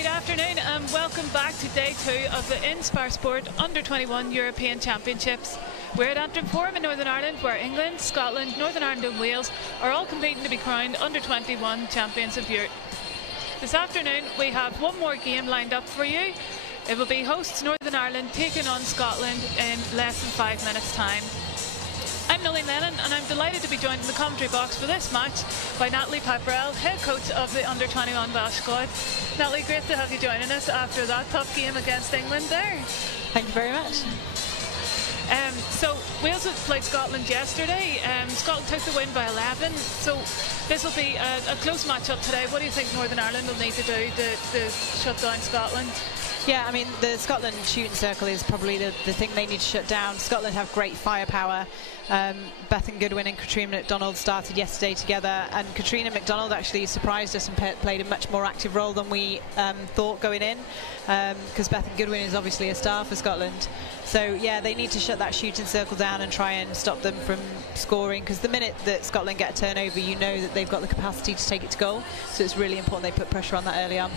Good afternoon and welcome back to day 2 of the Inspire Sport Under-21 European Championships. We're at Antrim Forum in Northern Ireland, where England, Scotland, Northern Ireland and Wales are all competing to be crowned Under-21 Champions of Europe. This afternoon we have one more game lined up for you. It will be hosts Northern Ireland taking on Scotland in less than 5 minutes time. I'm Nolene Lennon and I'm delighted to be joined in the commentary box for this match by Natalie Pepperell, head coach of the Under-21 Welsh squad. Natalie, great to have you joining us after that tough game against England there. Thank you very much. So Wales had played Scotland yesterday. Scotland took the win by 11, so this will be a close match-up today. What do you think Northern Ireland will need to do to shut down Scotland? Yeah, I mean, the Scotland shooting circle is probably the thing they need to shut down. Scotland have great firepower. Bethan Goodwin and Katrina McDonald started yesterday together, and Katrina McDonald actually surprised us and played a much more active role than we thought going in, because Bethan Goodwin is obviously a star for Scotland. So yeah, they need to shut that shooting circle down and try and stop them from scoring, because the minute that Scotland get a turnover, you know that they've got the capacity to take it to goal. So it's really important they put pressure on that early on.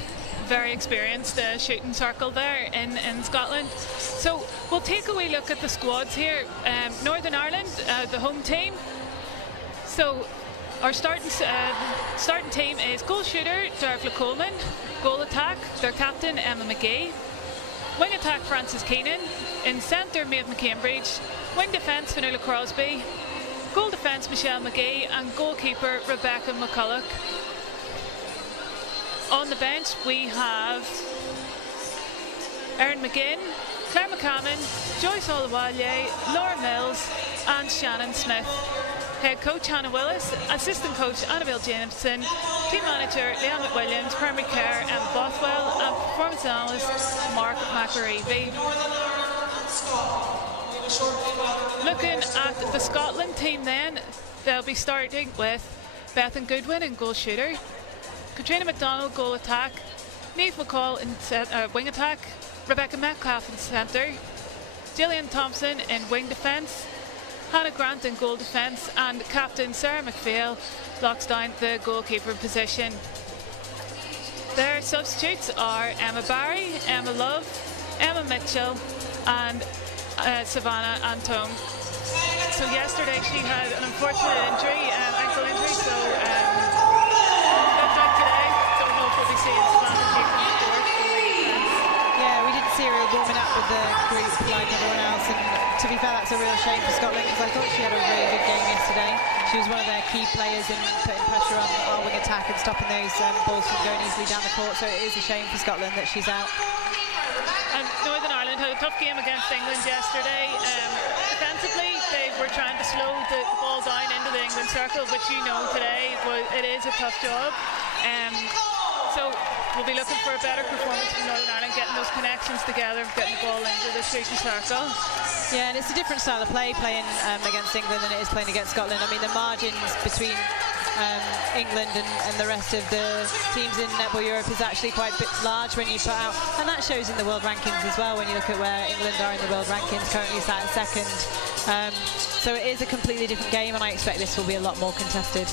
Very experienced shooting circle there in Scotland. So we'll take a wee look at the squads here. Northern Ireland, the home team. So our starting team is goal shooter Dervla Coleman, goal attack their captain Emma McGee, wing attack Frances Keenan, in centre Maeve McCambridge, wing defence Fionnuala Crosby, goal defence Michelle McGee, and goalkeeper Rebecca McCulloch. On the bench we have Erin McGinn, Claire McCammon, Joyce Olawale, Laura Mills and Shannon Smith. Head coach Hannah Willis, assistant coach Annabelle Jameson, team manager Leanne McWilliams, primary care Emma Bothwell and performance analyst Mark McAreevy. Looking at the Scotland team then, they'll be starting with Bethan Goodwin in goal shooter, Katrina McDonald goal attack, Niamh McCall in wing attack, Rebecca Metcalfe in centre, Gillian Thompson in wing defence, Hannah Grant in goal defence, and captain Sarah McPhail locks down the goalkeeper position. Their substitutes are Emma Barry, Emma Love, Emma Mitchell and Savannah Antone. So yesterday she had an unfortunate injury, ankle injury, so Yeah, we didn't see her warming up with the group like everyone else, and to be fair, that's a real shame for Scotland, because I thought she had a really good game yesterday. She was one of their key players in putting pressure on our wing attack and stopping those balls from going easily down the court, so it is a shame for Scotland that she's out. And Northern Ireland had a tough game against England yesterday. Defensively, they were trying to slow the ball down into the England circle, which you know today it is a tough job. So we'll be looking for a better performance from Northern Ireland, getting those connections together, getting the ball into the shooting circle. Yeah, and it's a different style of playing against England than it is playing against Scotland. I mean, the margins between England and the rest of the teams in Netball Europe is actually quite large when you put out, and that shows in the world rankings as well when you look at where England are in the world rankings, currently sat in second. So it is a completely different game, and I expect this will be a lot more contested.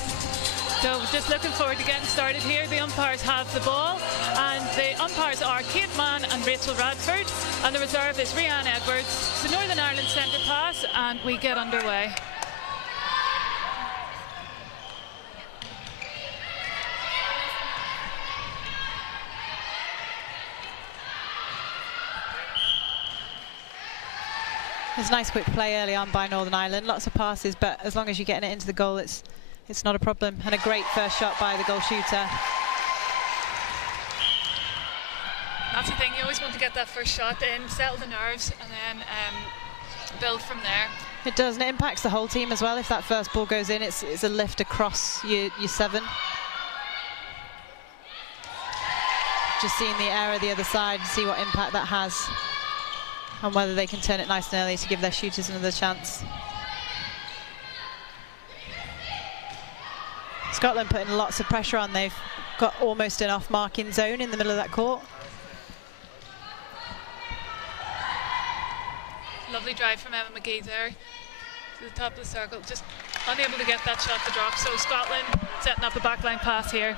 So just looking forward to getting started here. The umpires have the ball, and the umpires are Kate Mann and Rachel Radford, and the reserve is Rhianne Edwards. So Northern Ireland centre pass, and we get underway. There's a nice quick play early on by Northern Ireland, lots of passes, but as long as you're getting it into the goal, it's not a problem. And a great first shot by the goal shooter. That's the thing, you always want to get that first shot in, settle the nerves, and then build from there. It does, and it impacts the whole team as well. If that first ball goes in, it's a lift across your 7. Just seeing the error the other side, see what impact that has, and whether they can turn it nice and early to give their shooters another chance. Scotland putting lots of pressure on. They've got almost an off-marking zone in the middle of that court. Lovely drive from Emma McGee there to the top of the circle, just unable to get that shot to drop. So Scotland setting up a backline pass here.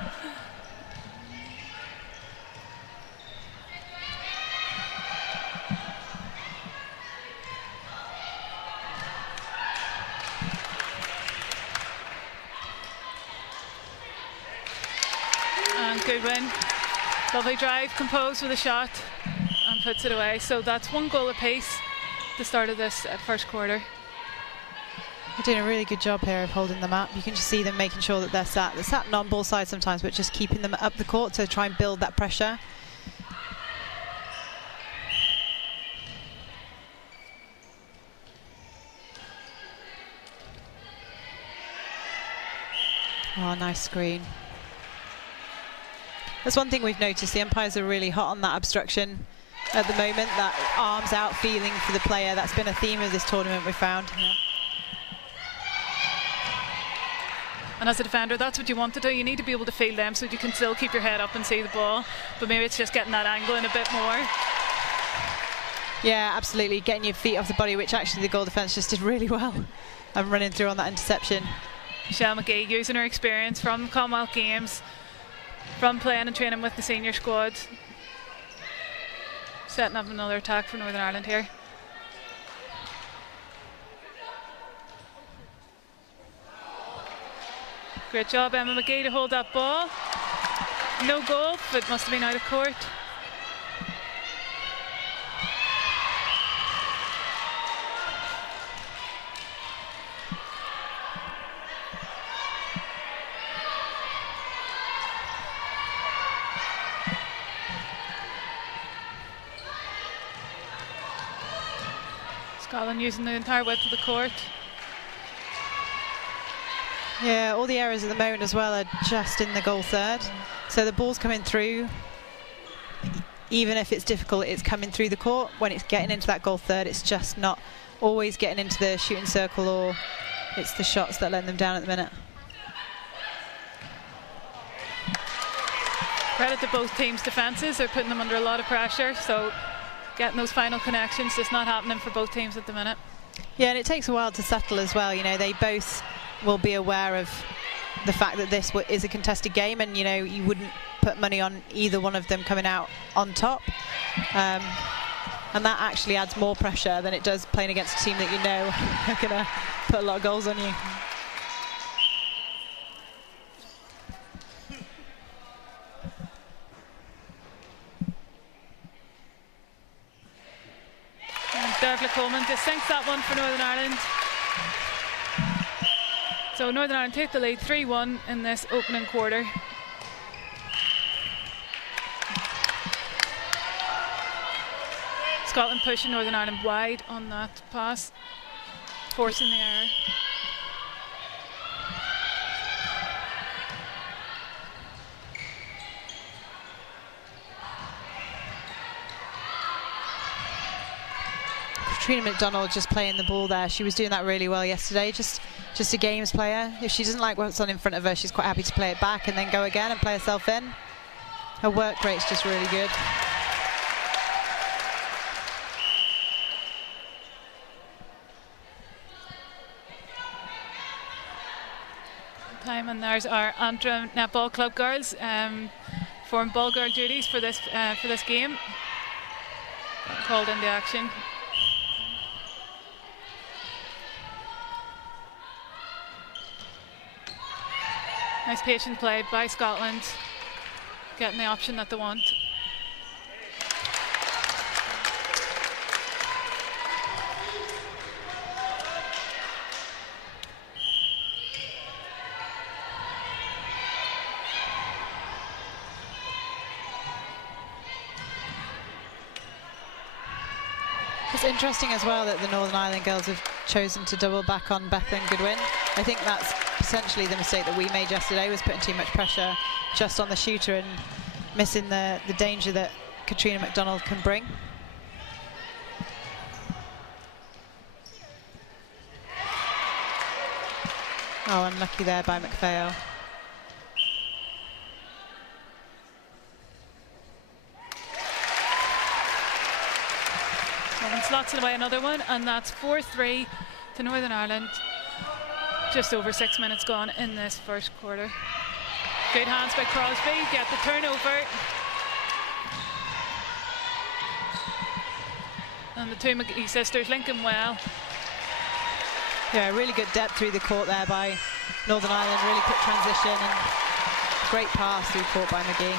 Goodwin. Lovely drive, composed with a shot, and puts it away. So that's 1 goal apiece at the start of this first quarter. They're doing a really good job here of holding them up. You can just see them making sure that they're sat. They're sat on ball side sometimes, but just keeping them up the court to try and build that pressure. Oh, nice screen. That's one thing we've noticed. The umpires are really hot on that obstruction at the moment, that arms out feeling for the player. That's been a theme of this tournament, we found. Yeah. And as a defender, that's what you want to do. You need to be able to feel them so you can still keep your head up and see the ball. But maybe it's just getting that angle in a bit more. Yeah, absolutely. Getting your feet off the body, which actually the goal defence just did really well. And running through on that interception. Michelle McGee using her experience from the Commonwealth Games, from playing and training with the senior squad. Setting up another attack for Northern Ireland here. Great job, Emma McGee, to hold that ball. No goal, but must have been out of court. Scotland using the entire width of the court. Yeah, all the errors at the moment as well are just in the goal third. So the ball's coming through. Even if it's difficult, it's coming through the court. When it's getting into that goal third, it's just not always getting into the shooting circle, or it's the shots that let them down at the minute. Credit to both teams' defences. They're putting them under a lot of pressure, so getting those final connections just not happening for both teams at the minute. Yeah, and it takes a while to settle as well. You know, they both will be aware of the fact that this is a contested game, and you know, you wouldn't put money on either one of them coming out on top, and that actually adds more pressure than it does playing against a team that you know are going to put a lot of goals on you. Dervla Coleman just sinks that one for Northern Ireland. So Northern Ireland take the lead 3-1 in this opening quarter. Scotland pushing Northern Ireland wide on that pass, forcing the error. Katrina McDonald just playing the ball there. She was doing that really well yesterday. Just a games player. If she doesn't like what's on in front of her, she's quite happy to play it back and then go again and play herself in. Her work rate's just really good. Time, and there's our Antrim Netball Club girls perform ball girl duties for this game. Called into action. Nice patient play by Scotland, getting the option that they want. It's interesting as well that the Northern Ireland girls have chosen to double back on Bethan Goodwin. I think that's essentially the mistake that we made yesterday, was putting too much pressure just on the shooter and missing the danger that Katrina McDonald can bring. Oh, unlucky there by McPhail. Slots away another one, and that's 4-3 to Northern Ireland. Just over 6 minutes gone in this first quarter. Good hands by Crosby, get the turnover. And the two McGee sisters linking well. Yeah, really good depth through the court there by Northern Ireland, really quick transition and Great pass through caught by McGee.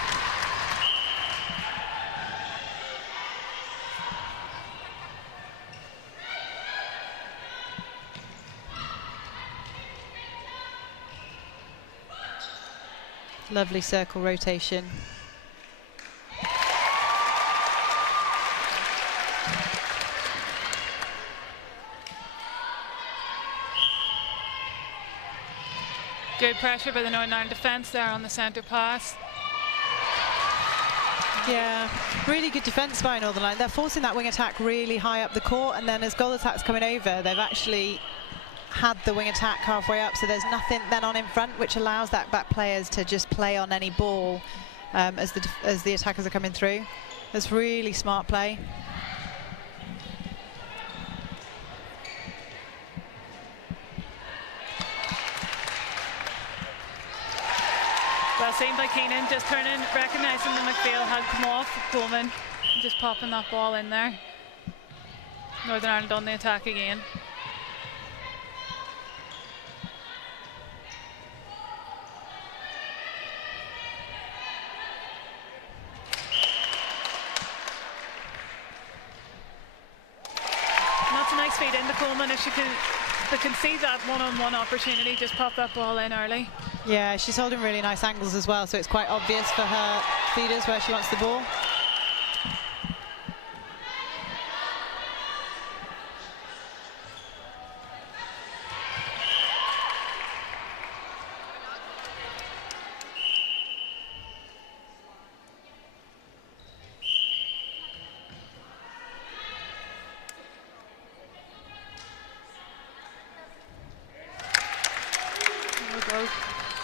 Lovely circle rotation. Good pressure by the Northern Ireland defence there on the centre pass. Yeah, really good defence by Northern Ireland. They're forcing that wing attack really high up the court, and then as goal attacks coming over, they've actually had the wing attack halfway up, so there's nothing then on in front, which allows that back players to just play on any ball as the attackers are coming through. That's really smart play. Well seen by Keenan, just turning, recognising the McPhail had come off Coleman, just popping that ball in there. Northern Ireland on the attack again. And that's a nice feed into Coleman. If they can see that one-on-one opportunity, just pop that ball in early. Yeah, she's holding really nice angles as well, so it's quite obvious for her feeders where she wants the ball.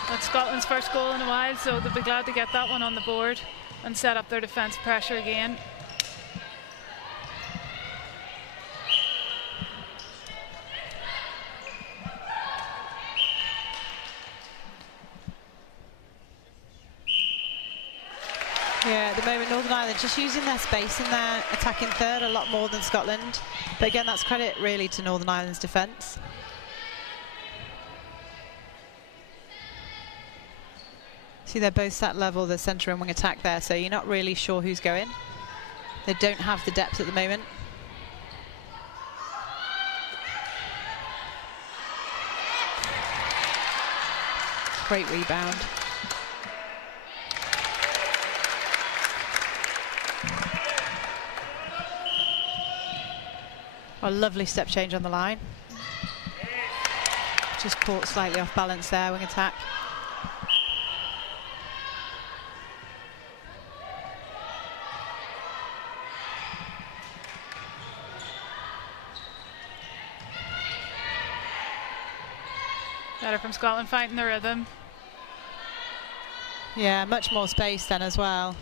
That's Scotland's first goal in a while, so they'll be glad to get that one on the board and set up their defence pressure again. Yeah, at the moment Northern Ireland just using their space in their attacking third a lot more than Scotland, but again that's credit really to Northern Ireland's defence. See, they're both sat level, the centre and wing attack there, so you're not really sure who's going. They don't have the depth at the moment. Great rebound. A lovely step change on the line. Just caught slightly off balance there, wing attack. Better from Scotland, finding the rhythm. Yeah, much more space then as well.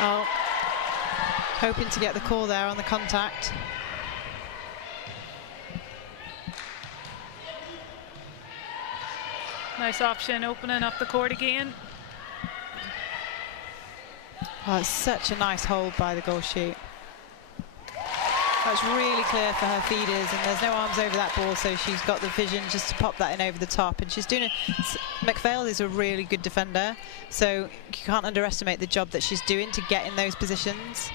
Oh, hoping to get the call there on the contact. Nice option, opening up the court again. Oh, it's such a nice hold by the goal shoot. That's really clear for her feeders, and there's no arms over that ball, so she's got the vision just to pop that in over the top. And she's doing it. McPhail is a really good defender, so you can't underestimate the job that she's doing to get in those positions.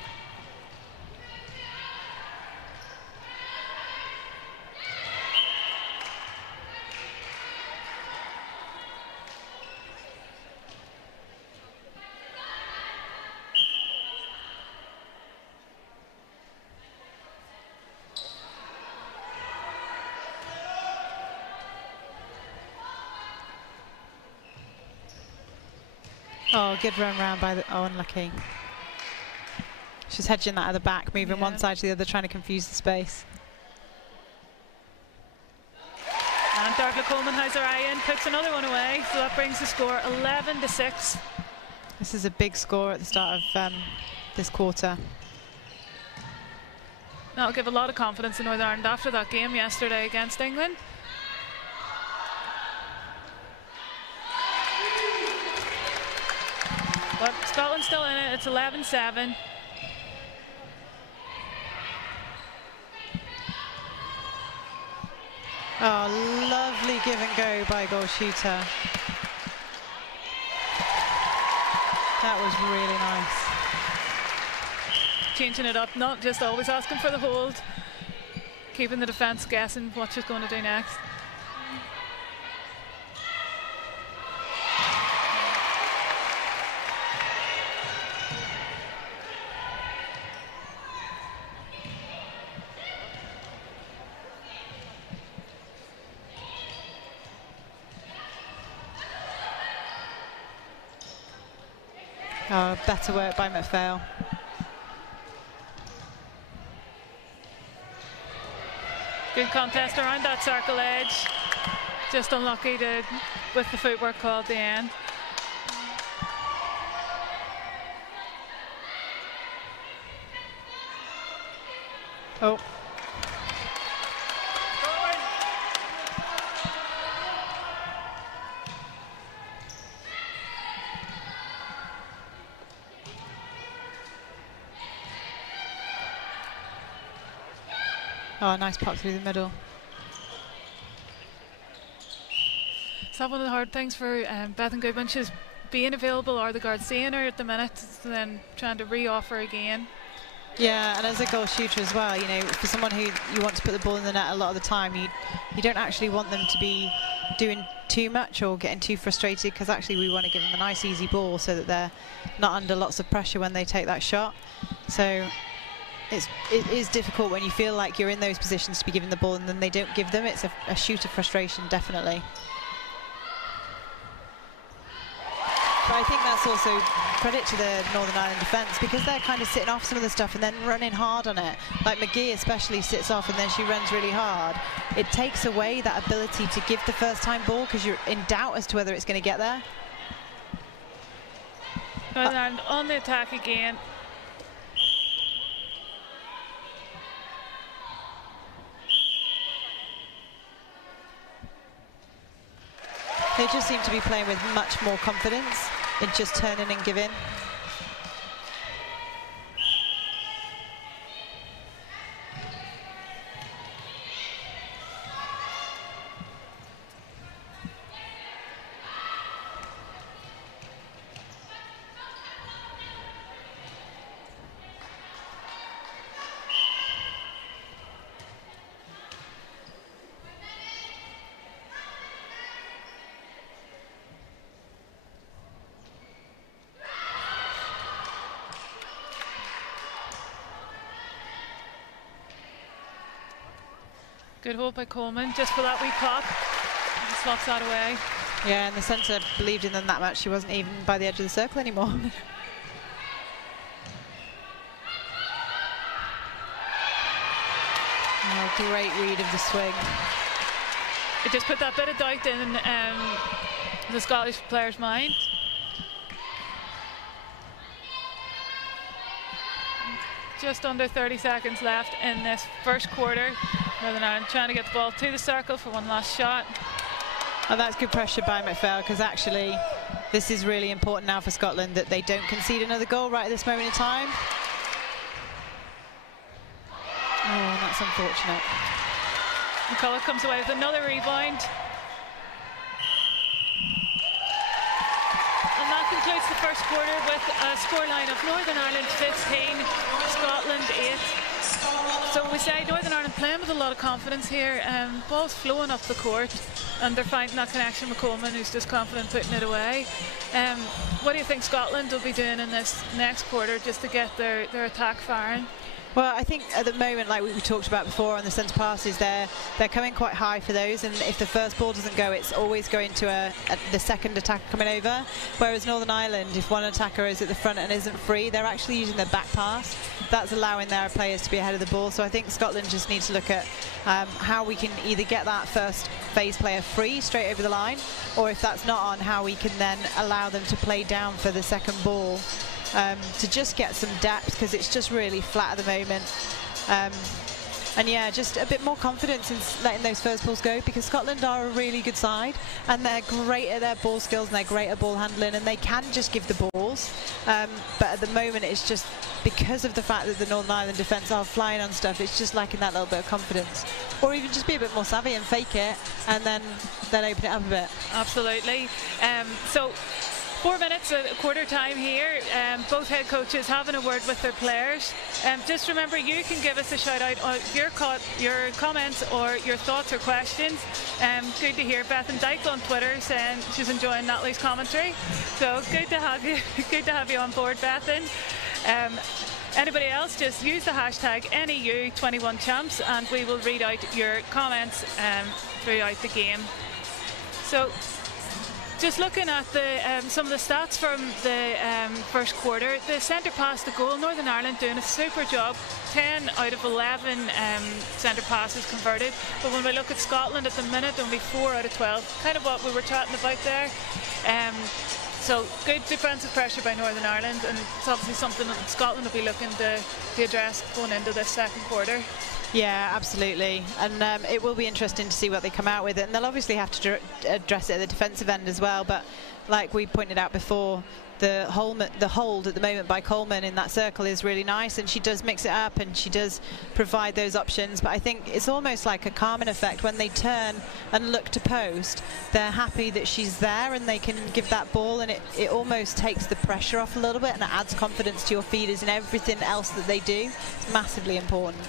Oh, good run round by the... Oh, unlucky. She's hedging that at the back, moving one side to the other, trying to confuse the space. And Darla Coleman has her eye in, puts another one away, so that brings the score 11-6. This is a big score at the start of this quarter. That'll give a lot of confidence in Northern Ireland after that game yesterday against England. But Scotland's still in it. It's 11-7. Oh, lovely give and go by goal shooter. That was really nice. Changing it up, not just always asking for the hold, keeping the defence guessing what she's going to do next. Oh, better work by McPhail. Good contest around that circle edge. Just unlucky with the footwork call at the end. Oh. Oh, a nice pop through the middle. Is that one of the hard things for Bethan Goodwin? She's being available, or the guard seeing her at the minute, and then trying to re-offer again. Yeah, and as a goal shooter as well, you know, for someone who you want to put the ball in the net a lot of the time, you don't actually want them to be doing too much or getting too frustrated, because actually we want to give them a nice easy ball so that they're not under lots of pressure when they take that shot. So it is difficult when you feel like you're in those positions to be given the ball and then they don't give them. It's a shooter frustration, definitely. But I think that's also credit to the Northern Ireland defence, because they're kind of sitting off some of the stuff and then running hard on it. Like McGee especially sits off and then she runs really hard. It takes away that ability to give the first time ball because you're in doubt as to whether it's going to get there. Northern Ireland on the attack again. They just seem to be playing with much more confidence in just turning and giving. Good hold by Coleman, just for that wee pop. And slots that away. Yeah, and the centre believed in them that much. She wasn't even by the edge of the circle anymore. Oh, great read of the swing. It just put that bit of doubt in the Scottish player's mind. Just under 30 seconds left in this first quarter. Northern Ireland trying to get the ball to the circle for one last shot. And that's good pressure by McPhail, because actually this is really important now for Scotland that they don't concede another goal right at this moment in time. Oh, that's unfortunate. McCullough comes away with another rebound. And that concludes the first quarter with a scoreline of Northern Ireland 15, Scotland 8. So we say Northern Ireland playing with a lot of confidence here. Ball's flowing up the court and they're finding that connection with Coleman, who's just confident putting it away. What do you think Scotland will be doing in this next quarter just to get their attack firing? Well, I think at the moment, like we talked about before on the centre passes, they're coming quite high for those, and if the first ball doesn't go, it's always going to the second attacker coming over. Whereas Northern Ireland, if one attacker is at the front and isn't free, they're actually using their back pass. That's allowing their players to be ahead of the ball. So I think Scotland just needs to look at how we can either get that first phase player free straight over the line, or if that's not on, how we can then allow them to play down for the second ball. To just get some depth, because it's just really flat at the moment. And yeah, just a bit more confidence in letting those first balls go, because Scotland are a really good side and they're great at their ball skills and they're great at ball handling and they can just give the balls. But at the moment it's just because of the fact that the Northern Ireland defence are flying on stuff, it's just lacking that little bit of confidence. Or even just be a bit more savvy and fake it and then open it up a bit. Absolutely. So 4 minutes at quarter time here. Both head coaches having a word with their players. Just remember, you can give us a shout out on your comments or your thoughts or questions. Good to hear Bethan Dyke on Twitter saying she's enjoying Natalie's commentary. So good to have you. Good to have you on board, Bethan. Anybody else, just use the hashtag NEU 21 Champs and we will read out your comments throughout the game. So just looking at some of the stats from the first quarter, the centre pass to goal, Northern Ireland doing a super job. 10 out of 11 centre passes converted, but when we look at Scotland at the minute, only 4 out of 12. Kind of what we were chatting about there. So good defensive pressure by Northern Ireland, and it's obviously something that Scotland will be looking to address going into this second quarter. Yeah, absolutely, and it will be interesting to see what they come out with, and they'll obviously have to address it at the defensive end as well. But like we pointed out before, the hold at the moment by Coleman in that circle is really nice, and she does mix it up and she does provide those options. But I think it's almost like a calming effect when they turn and look to post. They're happy that she's there and they can give that ball, and it almost takes the pressure off a little bit and it adds confidence to your feeders and everything else that they do. It's massively important.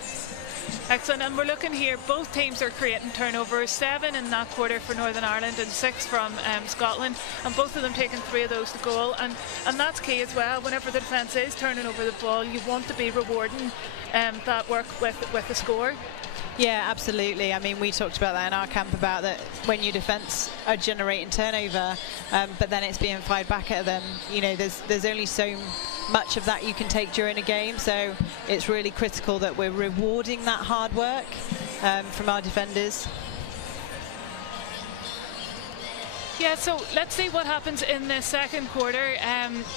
Excellent, and we're looking here, both teams are creating turnovers, 7 in that quarter for Northern Ireland and 6 from Scotland, and both of them taking 3 of those to goal, and that's key as well. Whenever the defence is turning over the ball, you want to be rewarding that work with the score. Yeah, absolutely. I mean, we talked about that in our camp, about that when your defence are generating turnover, but then it's being fired back at them. You know, there's only so much of that you can take during a game, so it's really critical that we're rewarding that hard work from our defenders. Yeah, so let's see what happens in the second quarter.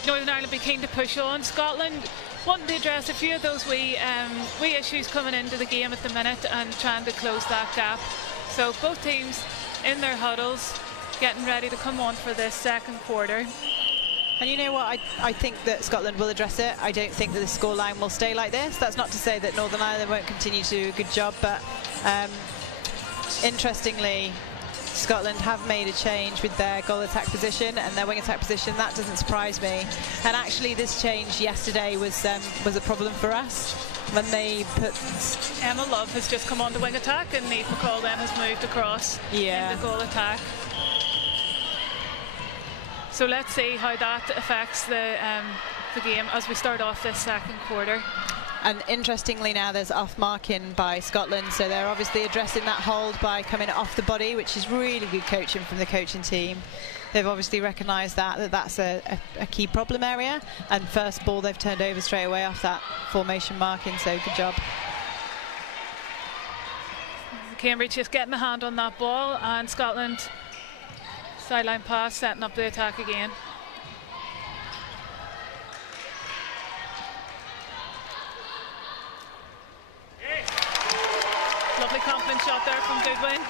Northern Ireland be keen to push on. Scotland wanting to address a few of those wee issues coming into the game at the minute and trying to close that gap. So both teams in their huddles getting ready to come on for this second quarter. And you know what, I think that Scotland will address it. I don't think that the scoreline will stay like this. That's not to say that Northern Ireland won't continue to do a good job, but interestingly, Scotland have made a change with their goal attack position and their wing attack position. That doesn't surprise me. And actually this change yesterday was a problem for us when they put... Emma Love has just come on to wing attack and Niamh McCall then has moved across into goal attack. So let's see how that affects the game as we start off this second quarter. And interestingly now there's off marking by Scotland, so they're obviously addressing that hold by coming off the body, which is really good coaching from the coaching team. They've obviously recognised that's a key problem area, and first ball they've turned over straight away off that formation marking, so good job. Cambridge just getting the hand on that ball, and Scotland sideline pass setting up the attack again. Lovely confident shot there from Goodwin.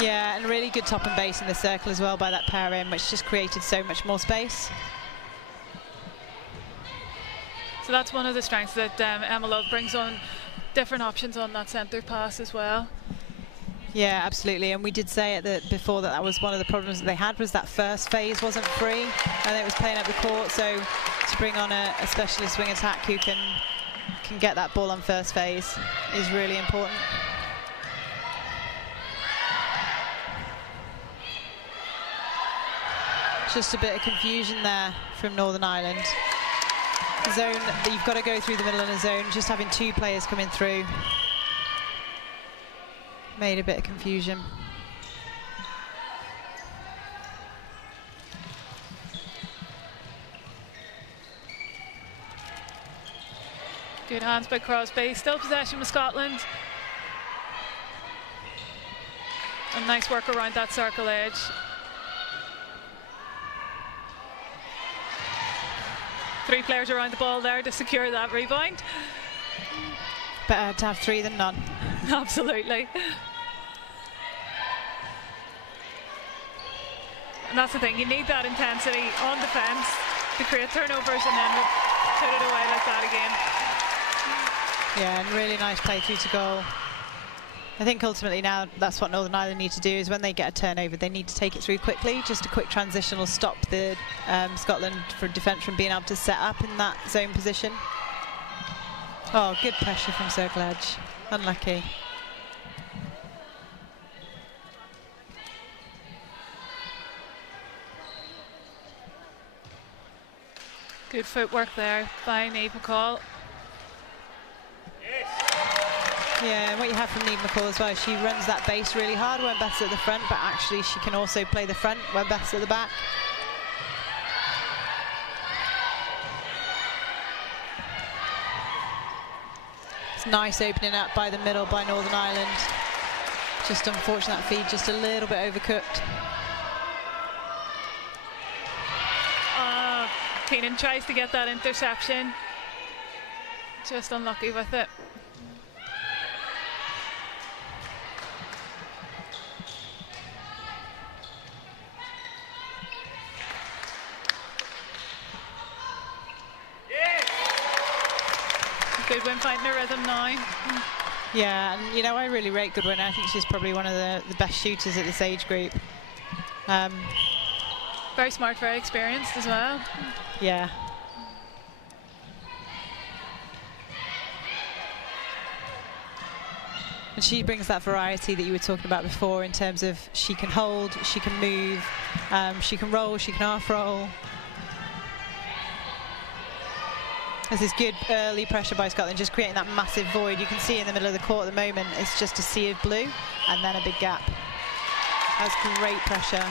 Yeah, and really good top and base in the circle as well by that pair in, which just created so much more space. So that's one of the strengths that Emma Love brings on, different options on that centre pass as well. Yeah, absolutely, and we did say before that was one of the problems that they had, was that first phase wasn't free and it was playing up the court, so to bring on a specialist wing attack who can get that ball on first phase is really important. Just a bit of confusion there from Northern Ireland. Zone, you've got to go through the middle in a zone, just having 2 players coming through made a bit of confusion. Good hands by Crosby, still possession with Scotland. And nice work around that circle edge. Three players around the ball there to secure that rebound. Better to have 3 than none. Absolutely. And that's the thing, you need that intensity on defence to create turnovers and then put it away like that again. Yeah, and really nice play through to goal. I think ultimately now that's what Northern Ireland need to do, is when they get a turnover they need to take it through quickly. Just a quick transition will stop the Scotland for defence from being able to set up in that zone position. Oh, good pressure from circle edge. Unlucky. Good footwork there by Niamh McCall. Yeah, and what you have from Niamh McCall as well, she runs that base really hard when Beth's at the front, but actually she can also play the front when Beth's at the back. It's nice opening up by the middle by Northern Ireland. Just unfortunate that feed, just a little bit overcooked. Keenan tries to get that interception. Just unlucky with it. Goodwin finding her rhythm now. Yeah, and you know, I really rate Goodwin. I think she's probably one of the best shooters at this age group. Very smart, very experienced as well. Yeah. And she brings that variety that you were talking about before, in terms of she can hold, she can move, she can roll, she can half roll. There's this good early pressure by Scotland, just creating that massive void. You can see in the middle of the court at the moment, it's just a sea of blue and then a big gap. That's great pressure.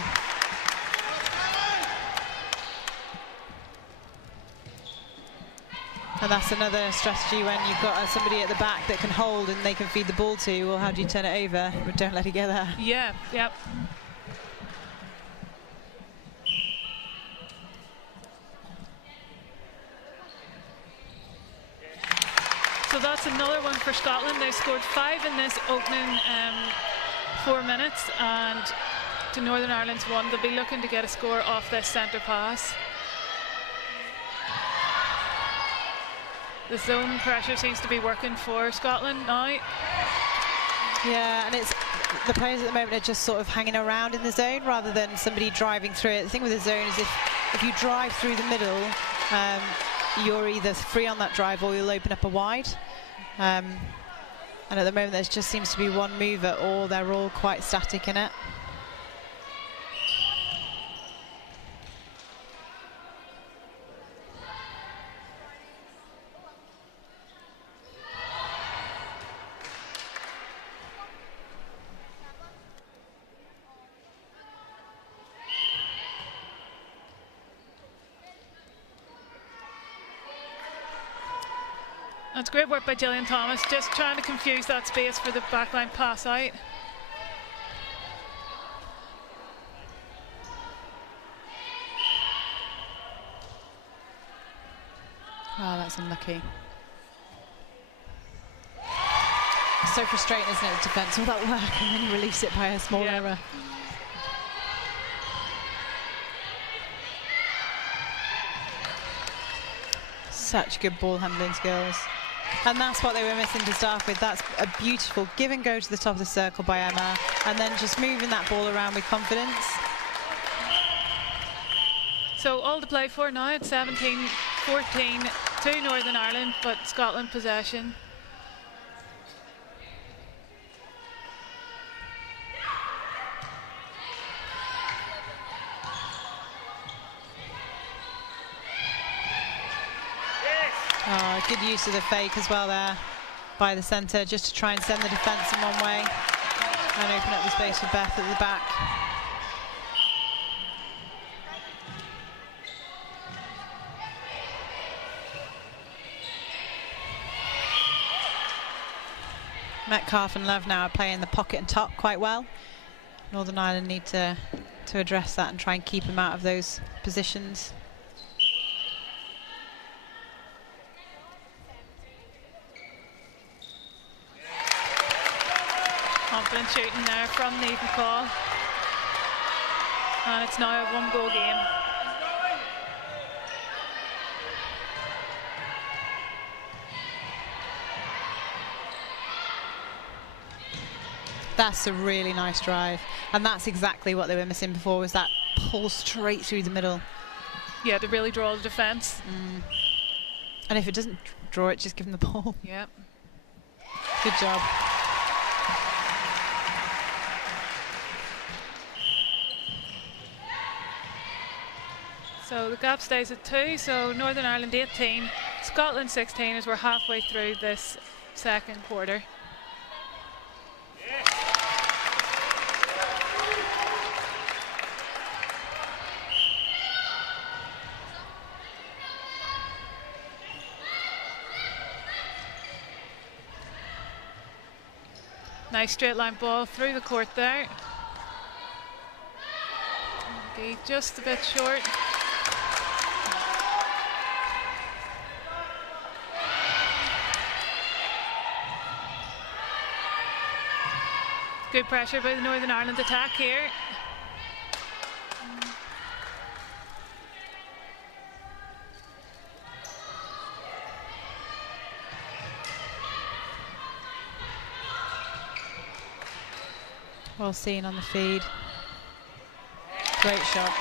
And that's another strategy when you've got somebody at the back that can hold and they can feed the ball to. Well, how do you turn it over? But don't let it get there. Yeah, yep. So that's another one for Scotland. They scored 5 in this opening 4 minutes, and to Northern Ireland's 1. They'll be looking to get a score off this centre pass. The zone pressure seems to be working for Scotland now. Yeah, and it's the players at the moment are just sort of hanging around in the zone rather than somebody driving through it. The thing with the zone is if you drive through the middle, you're either free on that drive or you'll open up a wide. And at the moment there just seems to be one mover, or they're all quite static in it. That's great work by Gillian Thomas, just trying to confuse that space for the backline pass out. Oh, that's unlucky. It's so frustrating, isn't it, with defence, all that work and then you release it by a small error. Such good ball handling skills. And that's what they were missing to start with. That's a beautiful give and go to the top of the circle by Emma, and then just moving that ball around with confidence. So all to play for now at 17-14 to Northern Ireland, but Scotland possession. Oh, good use of the fake as well there by the centre, just to try and send the defence in one way and open up the space for Beth at the back. Metcalf and Love now are playing the pocket and top quite well. Northern Ireland need to address that and try and keep him out of those positions. confident shooting there from Niamh McCall. And it's now a 1-goal game. That's a really nice drive. And that's exactly what they were missing before, was that pull straight through the middle. Yeah, to really draw the defence. And if it doesn't draw it, just give them the ball. Yeah. Good job. So the gap stays at 2, so Northern Ireland 18, Scotland 16 as we're halfway through this second quarter. Nice straight line ball through the court there. Okay, just a bit short. Good pressure by the Northern Ireland attack here. Well seen on the feed. Great shot.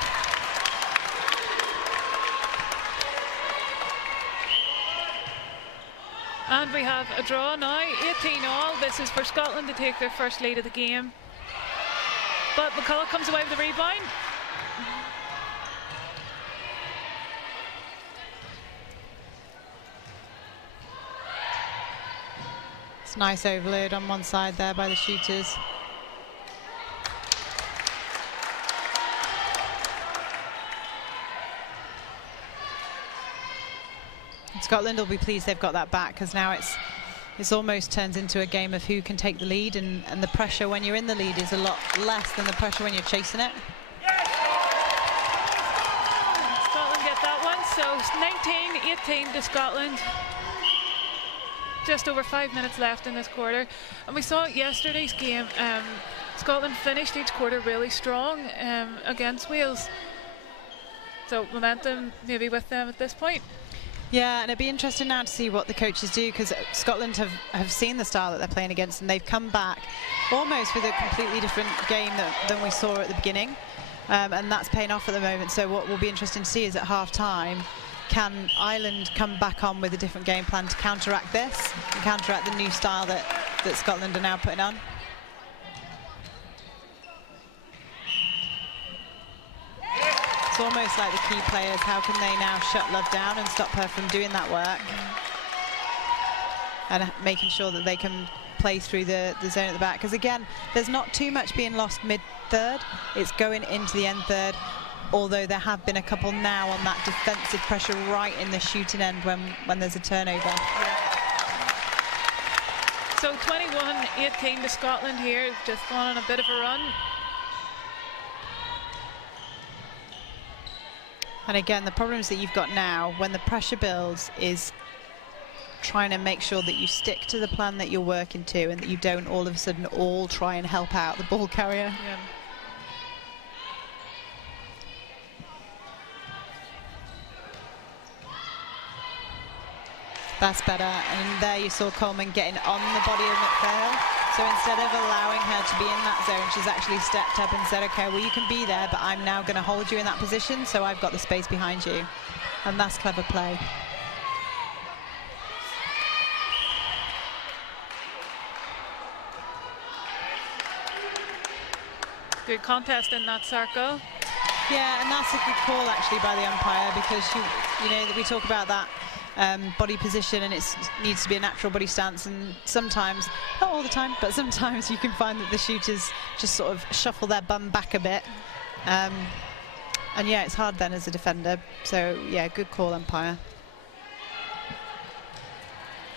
And we have a draw now, 18-all. This is for Scotland to take their first lead of the game. But McCullough comes away with the rebound. It's a nice overload on one side there by the shooters. Scotland will be pleased they've got that back, because now it's almost turns into a game of who can take the lead, and the pressure when you're in the lead is a lot less than the pressure when you're chasing it. Scotland get that one, so 19-18 to Scotland. Just over 5 minutes left in this quarter, and we saw yesterday's game. Scotland finished each quarter really strong against Wales, so momentum maybe with them at this point. Yeah, and it'd be interesting now to see what the coaches do, because Scotland have seen the style that they're playing against, and they've come back almost with a completely different game than we saw at the beginning, and that's paying off at the moment. So what will be interesting to see is at half-time, can Ireland come back on with a different game plan to counteract this, and counteract the new style that Scotland are now putting on? It's almost like the key players, how can they now shut Love down and stop her from doing that work, and making sure that they can play through the zone at the back, because again there's not too much being lost mid-third, it's going into the end third, although there have been a couple now on that defensive pressure right in the shooting end when there's a turnover. Yeah. So 21-18 to Scotland here, just gone on a bit of a run. And again, the problems that you've got now when the pressure builds is trying to make sure that you stick to the plan that you're working to, and that you don't all of a sudden all try and help out the ball carrier. Yeah. That's better, and there you saw Coleman getting on the body of McPhail. So instead of allowing her to be in that zone, she's actually stepped up and said, okay, well you can be there, but I'm now going to hold you in that position, so I've got the space behind you. And that's clever play. Good contest in that circle. Yeah, and that's a good call actually by the umpire, because you know, we talk about that body position, and it needs to be a natural body stance, and sometimes, not all the time, but sometimes you can find that the shooters just sort of shuffle their bum back a bit, and yeah, it's hard then as a defender. So yeah, good call, umpire.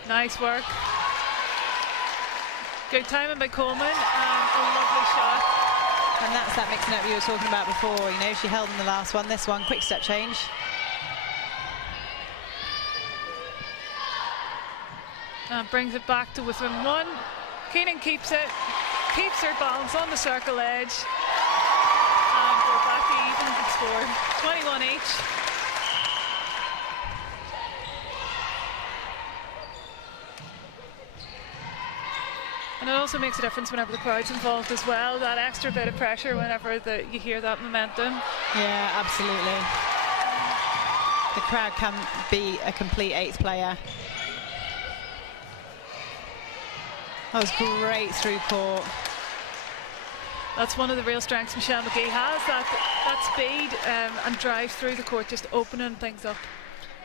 Nice work. Good timing by Coleman, and a lovely shot. And that's that mixing up you were talking about before. You know, she held in the last one, this one, quick step change. Brings it back to within one. Keenan keeps it. keeps her balance on the circle edge. And we're back to even the score. 21 each. And it also makes a difference whenever the crowd's involved as well. That extra bit of pressure whenever you hear that momentum. Yeah, absolutely. The crowd can be a complete eighth player. That was great through court. That's one of the real strengths Michelle McGee has, that speed and drive through the court, just opening things up.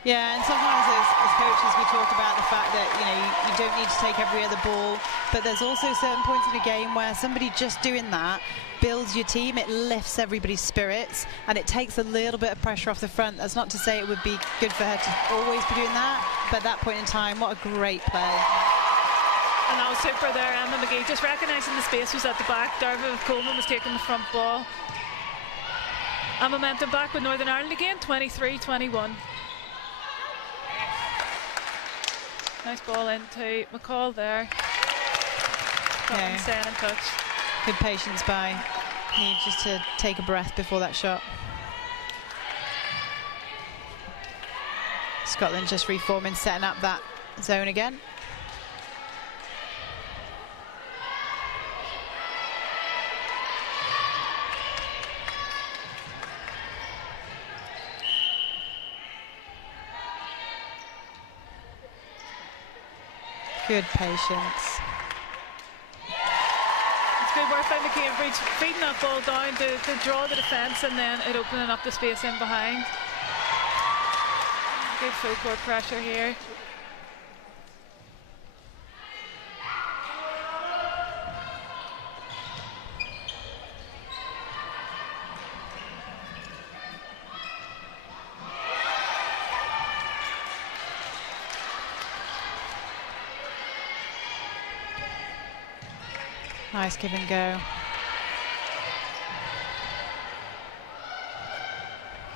Yeah, and sometimes as coaches we talk about the fact that, you know, you don't need to take every other ball, but there's also certain points in a game where somebody just doing that builds your team, it lifts everybody's spirits, and it takes a little bit of pressure off the front. That's not to say it would be good for her to always be doing that, but at that point in time, what a great play. And that was super there, Emma McGee just recognising the space was at the back. Dermot Coleman was taking the front ball. And momentum back with Northern Ireland again, 23-21. Nice ball into McCall there. Yeah. Staying in touch. Good patience by Neve just to take a breath before that shot. Scotland just reforming, setting up that zone again. Good patience. It's good work by McCambridge, feeding that ball down to draw the defence and then it opening up the space in behind. Good full court pressure here. Nice give and go.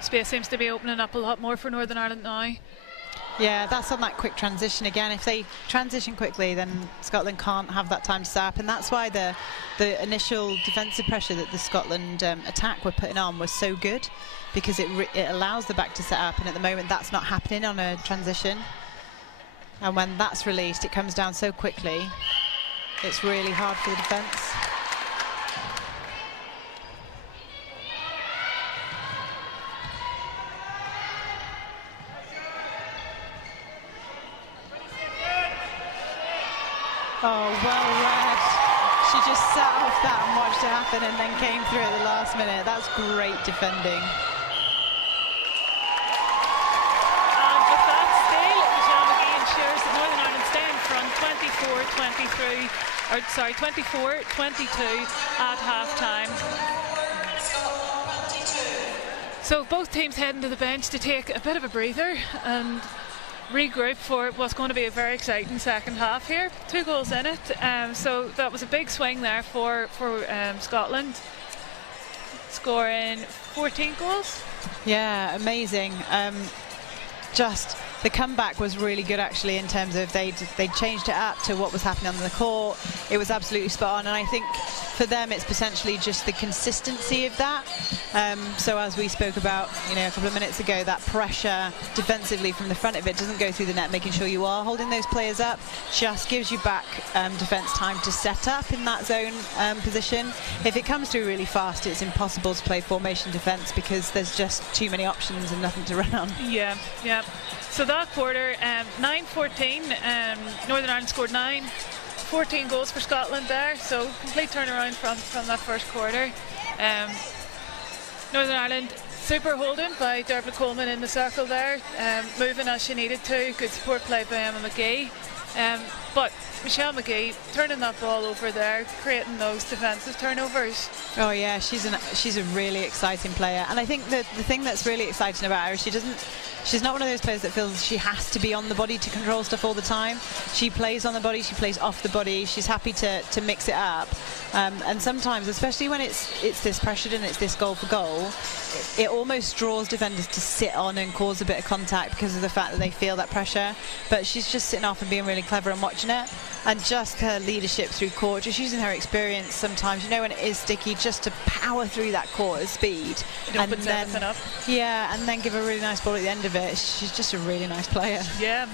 Space seems to be opening up a lot more for Northern Ireland now. Yeah, that's on that quick transition again. If they transition quickly, then Scotland can't have that time to set up, and that's why the initial defensive pressure that the Scotland attack were putting on was so good, because it allows the back to set up, and at the moment that's not happening on a transition. And when that's released, it comes down so quickly. It's really hard for the defence. Oh, well read. She just sat off that and watched it happen and then came through at the last minute. That's great defending. And with that still, Michelle McGee ensures that Northern Ireland stay in front 24-22 at half-time. So both teams heading to the bench to take a bit of a breather and regroup for what's going to be a very exciting second half here. 2 goals in it, so that was a big swing there for Scotland, scoring 14 goals. Yeah, amazing. Just the comeback was really good actually, in terms of they changed it up to what was happening on the court. It was absolutely spot on, and I think for them it's potentially just the consistency of that. So as we spoke about, you know, a couple of minutes ago, that pressure defensively from the front of it doesn't go through the net, making sure you are holding those players up just gives you back defence time to set up in that zone position. If it comes through really fast, it's impossible to play formation defence because there's just too many options and nothing to run on. Yeah. So that quarter, 9-14, Northern Ireland scored 9, 14 goals for Scotland there, so complete turnaround from that first quarter. Northern Ireland super holding by Dermot Coleman in the circle there, moving as she needed to, good support play by Emma McGee. But Michelle McGee turning that ball over there, creating those defensive turnovers. Oh yeah, she's a really exciting player, and I think that the thing that's really exciting about her is she's not one of those players that feels she has to be on the body to control stuff all the time. She plays on the body, she plays off the body, she's happy to mix it up, and sometimes, especially when it's this pressured and it's this goal for goal, it almost draws defenders to sit on and cause a bit of contact because of the fact that they feel that pressure. But she's just sitting off and being really clever and watching it, and just her leadership through court, just using her experience sometimes, you know, when it is sticky, just to power through that court at speed. It opens everything up. Yeah, and then give a really nice ball at the end of it. She's just a really nice player. Yeah.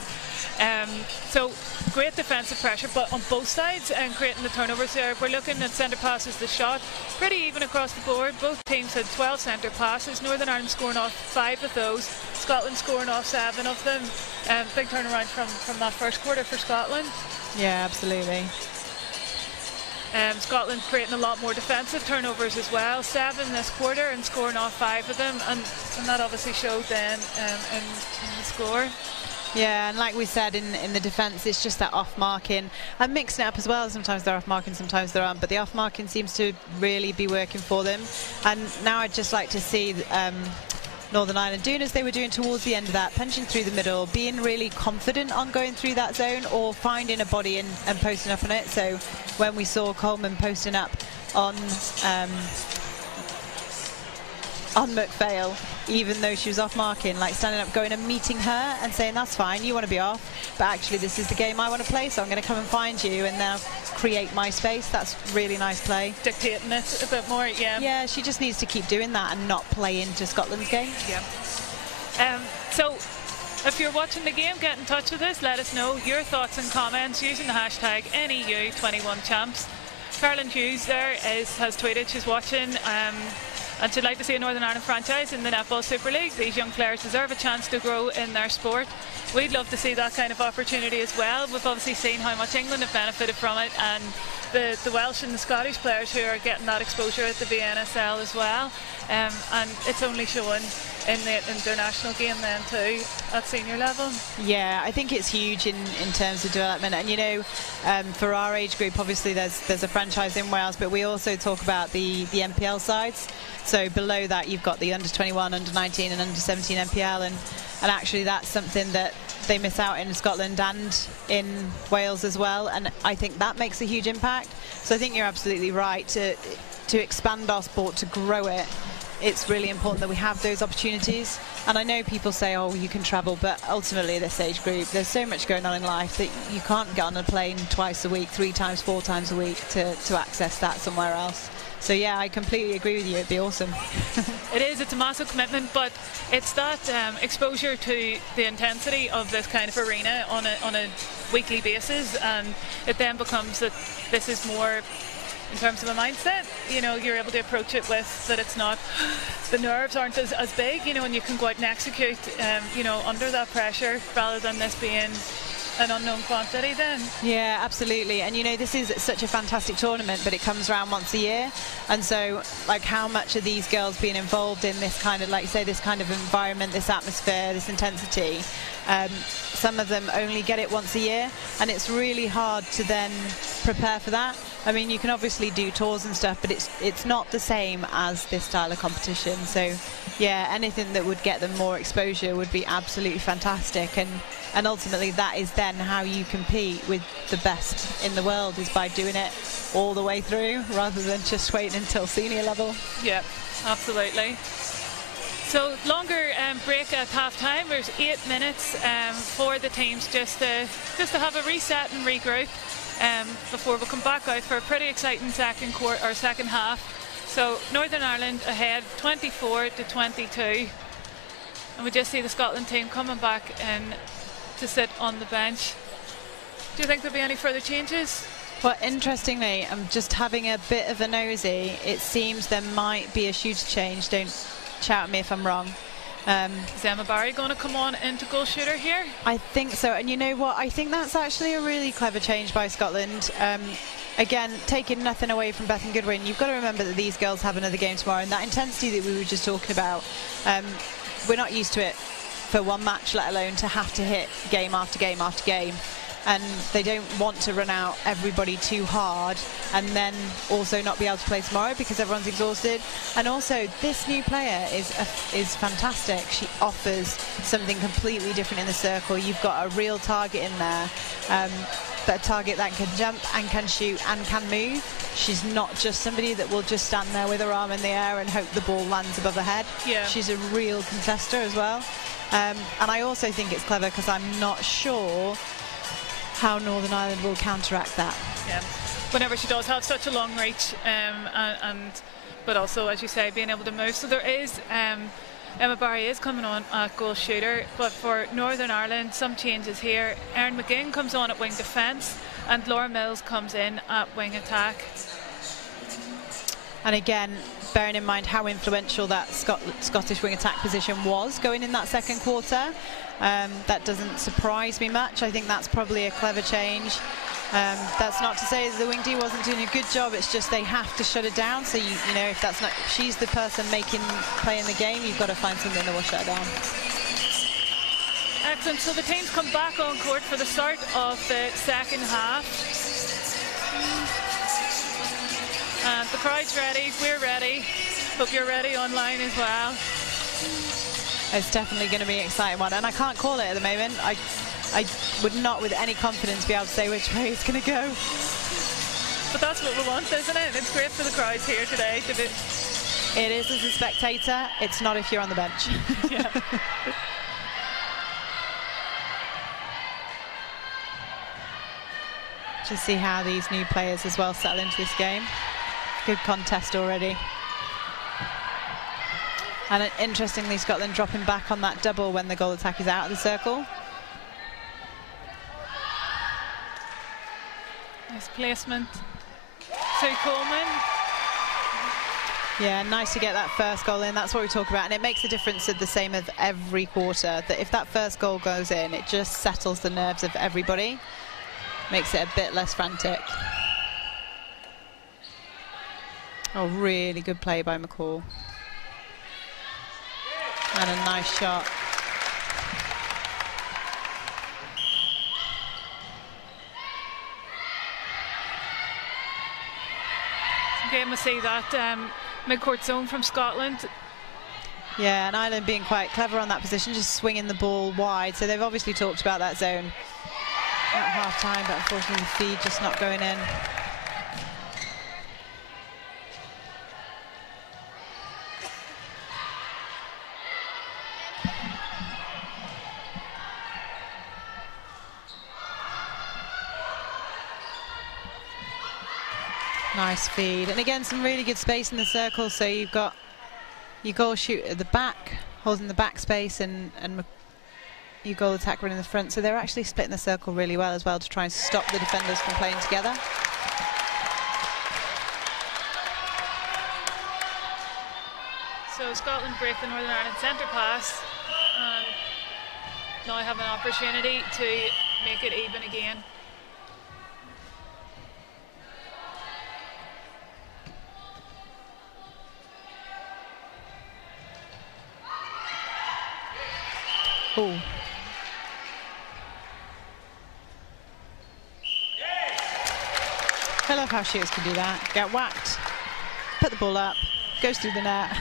So great defensive pressure, but on both sides, and creating the turnovers there. We're looking at centre passes, the shot pretty even across the board. Both teams had 12 centre passes. Northern Ireland scoring off 5 of those, Scotland scoring off 7 of them. Big turnaround from that first quarter for Scotland. Yeah, absolutely. Scotland creating a lot more defensive turnovers as well, 7 this quarter, and scoring off 5 of them, and that obviously showed then in the score. Yeah, and like we said, in the defence, it's just that off-marking and mixing it up as well. Sometimes they're off-marking, sometimes they aren't, but the off-marking seems to really be working for them. And now I'd just like to see Northern Ireland doing as they were doing towards the end of that, punching through the middle, being really confident on going through that zone or finding a body and posting up on it. So when we saw Coleman posting up on McPhail, even though she was off marking, like standing up, going and meeting her and saying, that's fine, you want to be off, but actually this is the game I want to play, so I'm going to come and find you and now create my space. That's really nice play. Dictating it a bit more, yeah. Yeah, she just needs to keep doing that and not play into Scotland's game. Yeah. So if you're watching the game, get in touch with us, let us know your thoughts and comments using the hashtag NEU21 Champs. Carolyn Hughes there has tweeted she's watching, and she'd like to see a Northern Ireland franchise in the Netball Super League. These young players deserve a chance to grow in their sport. We'd love to see that kind of opportunity as well. We've obviously seen how much England have benefited from it, and the Welsh and the Scottish players who are getting that exposure at the VNSL as well. And it's only showing in the international game then too at senior level. Yeah, I think it's huge in terms of development, and you know, for our age group obviously there's a franchise in Wales, but we also talk about the NPL sides. So below that you've got the under 21, under 19 and under 17 NPL, and actually that's something that they miss out in Scotland and in Wales as well, and I think that makes a huge impact. So I think you're absolutely right to expand our sport, to grow it. It's really important that we have those opportunities. And I know people say, oh, you can travel, but ultimately this age group, there's so much going on in life that you can't get on a plane twice a week, 3 times, 4 times a week to access that somewhere else. So yeah, I completely agree with you. It'd be awesome. It is. It's a massive commitment, but it's that exposure to the intensity of this kind of arena on a weekly basis, and it then becomes that this is more in terms of a mindset. You know, you're able to approach it with that it's not, the nerves aren't as big, you know, and you can go out and execute, you know, under that pressure rather than this being an unknown quantity then. Yeah, absolutely. And you know, this is such a fantastic tournament, but it comes around once a year, and so like how much are these girls being involved in this kind of, like you say, this kind of environment, this atmosphere, this intensity? Some of them only get it once a year, and it's really hard to then prepare for that. I mean, you can obviously do tours and stuff, but it's not the same as this style of competition. So yeah, anything that would get them more exposure would be absolutely fantastic, and ultimately that is then how you compete with the best in the world, is by doing it all the way through rather than just waiting until senior level. Yeah, absolutely. So longer break at half time. There's 8 minutes for the teams just to have a reset and regroup before we come back out for a pretty exciting second half. So Northern Ireland ahead 24-22, and we just see the Scotland team coming back in to sit on the bench. Do you think there'll be any further changes? Well, interestingly, I'm just having a bit of a nosy. It seems there might be a shooter change. Don't shout at me if I'm wrong. Is Emma Barry going to come on into goal shooter here? I think so, and you know what? I think that's actually a really clever change by Scotland. Again, taking nothing away from Bethan Goodwin, you've got to remember that these girls have another game tomorrow, and that intensity that we were just talking about, we're not used to it for one match, let alone to have to hit game after game after game. and they don't want to run out everybody too hard and then also not be able to play tomorrow because everyone's exhausted. And also, this new player is fantastic. She offers something completely different in the circle. You've got a real target in there, but a target that can jump and can shoot and can move. She's not just somebody that will just stand there with her arm in the air and hope the ball lands above her head. Yeah. She's a real contester as well. And I also think it's clever because I'm not sure how Northern Ireland will counteract that. Yeah, whenever she does have such a long reach, but also, as you say, being able to move. So there is Emma Barry is coming on at goal shooter, but for Northern Ireland, some changes here. Erin McGinn comes on at wing defence, and Laura Mills comes in at wing attack. And again, bearing in mind how influential that Scottish wing attack position was going in that second quarter, that doesn't surprise me much. I think that's probably a clever change. That's not to say that the wing D wasn't doing a good job, it's just they have to shut it down. So, you know, if that's not, she's the person playing the game, you've got to find something that will shut it down. Excellent. So the teams come back on court for the start of the second half. And the crowd's ready, we're ready. Hope you're ready online as well. It's definitely going to be an exciting one, and I can't call it at the moment. I would not with any confidence be able to say which way it's going to go. But that's what we want, isn't it? It's great for the crowds here today. It is as a spectator, it's not if you're on the bench. Yeah. Just see how these new players as well settle into this game. Good contest already. And interestingly, Scotland dropping back on that double when the goal attack is out of the circle. Nice placement. Sue Coleman. Yeah, nice to get that first goal in. That's what we talk about. And it makes a difference at the same as every quarter. That if that first goal goes in, it just settles the nerves of everybody. Makes it a bit less frantic. Oh, really good play by McCall. And a nice shot. Again, we see that mid-court zone from Scotland. Yeah, and Ireland being quite clever on that position, just swinging the ball wide. So they've obviously talked about that zone at half-time, but unfortunately the feed just not going in. Nice feed, and again some really good space in the circle. So you've got your goal shoot at the back, holding the back space, and your goal attack running in the front. So they're actually splitting the circle really well as well to try and stop the defenders from playing together. So Scotland break the Northern Ireland centre pass, and now have an opportunity to make it even again. Ooh. I love how shooters can do that. Get whacked, put the ball up, goes through the net,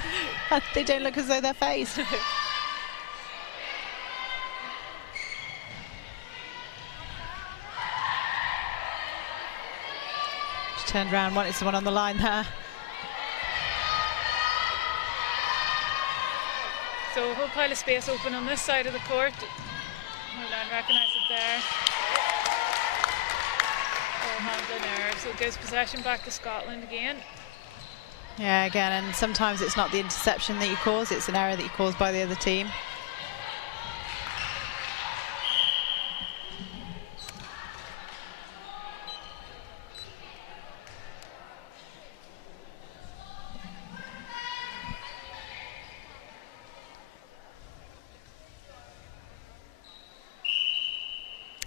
and they don't look as though they're phased. Just turned around, wanted someone on the line there. So a whole pile of space open on this side of the court. Hold on, recognise it there. Oh, handling error. So it gives possession back to Scotland again. Yeah, again, and sometimes it's not the interception that you cause, it's an error that you cause by the other team.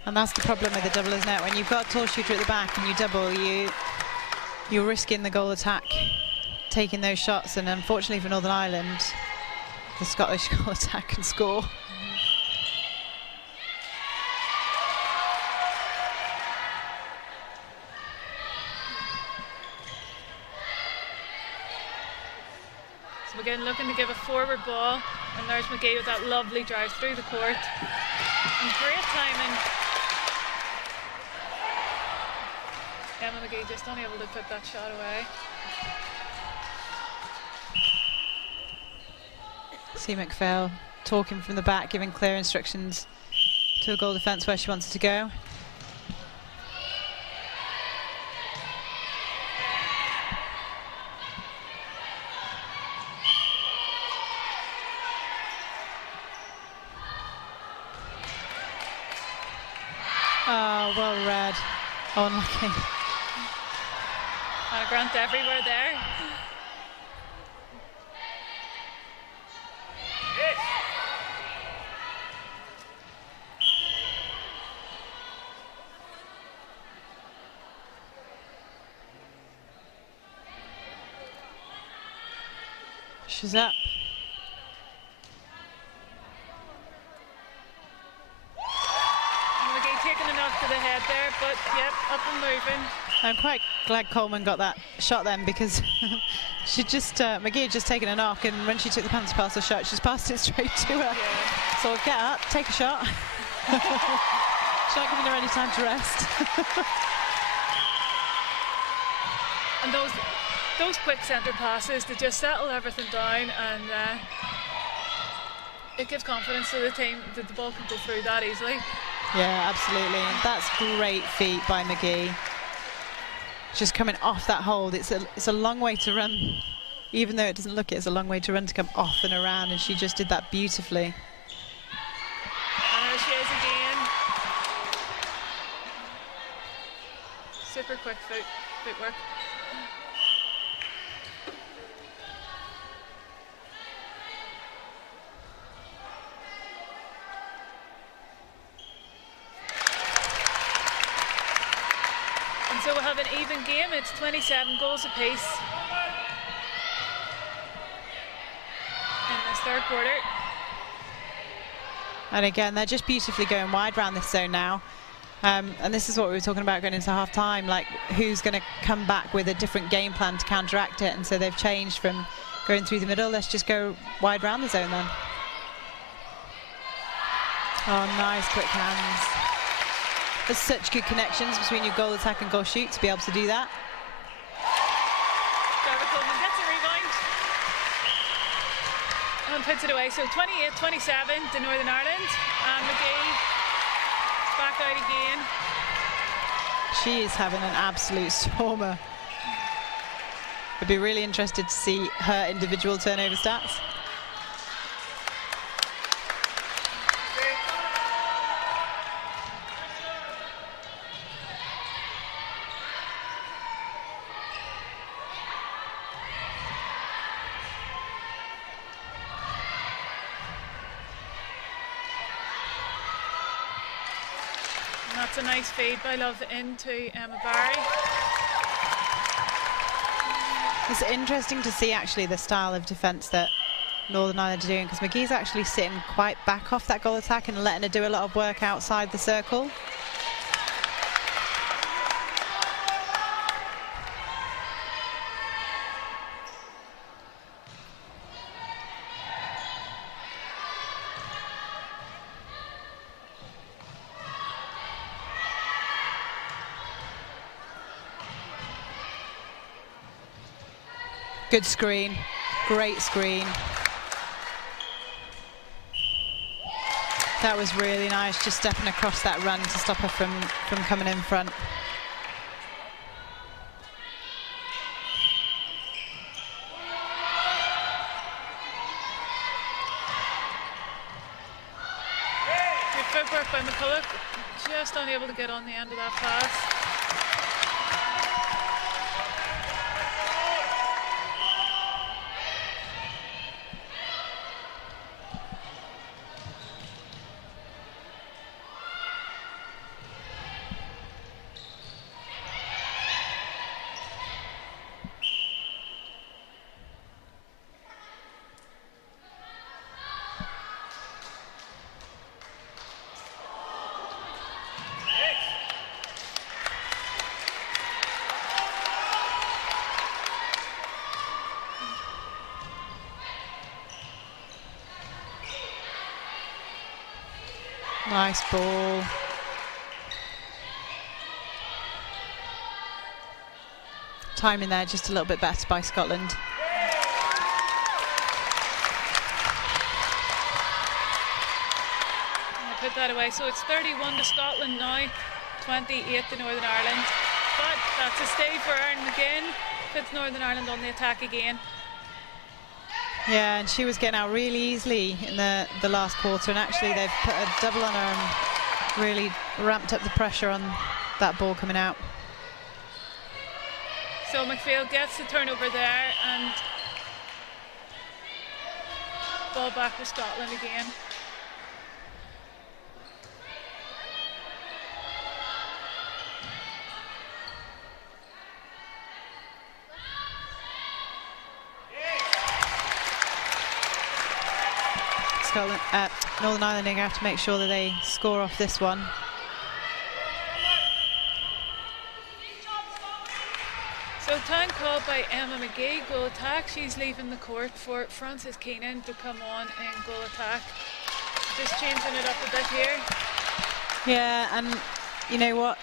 And that's the problem with the double, isn't it? When you've got a tall shooter at the back and you double, you're risking the goal attack taking those shots. And unfortunately for Northern Ireland, the Scottish goal attack can score. Morgan looking to give a forward ball, and there's McGee with that lovely drive through the court. And great timing. Emma McGee just unable to put that shot away. See McPhail talking from the back, giving clear instructions to a goal defence where she wants it to go. Oh, well read. Oh, unlucky. Grant everywhere there. She's up. Taking enough to the head there, but yep, up and moving. I'm quite glad Coleman got that shot then, because she just McGee had just taken a knock, and when she took the penalty pass or shot, she's passed it straight to her. Yeah. So get up, take a shot. She's not giving her any time to rest. And those quick centre passes, they just settle everything down, and it gives confidence to the team that the ball can go through that easily. Yeah, absolutely. And that's great feet by McGee. Just coming off that hold. It's a long way to run. Even though it doesn't look it, it's a long way to run to come off and around, and she just did that beautifully. And there she is again. Super quick footwork. So we'll have an even game. It's 27 goals apiece in this third quarter. And again, they're just beautifully going wide around this zone now. And this is what we were talking about going into half time, like who's going to come back with a different game plan to counteract it. And so they've changed from going through the middle. Let's just go wide around the zone then. Oh, nice quick hands. There's such good connections between your goal attack and goal shoot to be able to do that. Coleman gets a rebound and puts it away. So 28-27 to Northern Ireland. And McGee back out again. She is having an absolute stormer. I'd be really interested to see her individual turnover stats. That's a nice feed by Love into Emma Barry. It's interesting to see actually the style of defence that Northern Ireland are doing, because McGee's actually sitting quite back off that goal attack and letting her do a lot of work outside the circle. Good screen, great screen. That was really nice, just stepping across that run to stop her from coming in front. Good footwork by McCulloch, just unable to get on the end of that pass. Nice ball. Timing there just a little bit better by Scotland. Put that away. So it's 31 to Scotland now, 28 to Northern Ireland. But that's a stay for Aaron again. Puts Northern Ireland on the attack again. Yeah, and she was getting out really easily in the last quarter, and actually they've put a double on her and really ramped up the pressure on that ball coming out. So McPhail gets the turnover there, and ball back to Scotland again. Scotland, Northern Ireland are going to have to make sure that they score off this one. So time called by Emma McGee, goal attack. She's leaving the court for Frances Keenan to come on in goal attack. Just changing it up a bit here. Yeah, and you know what?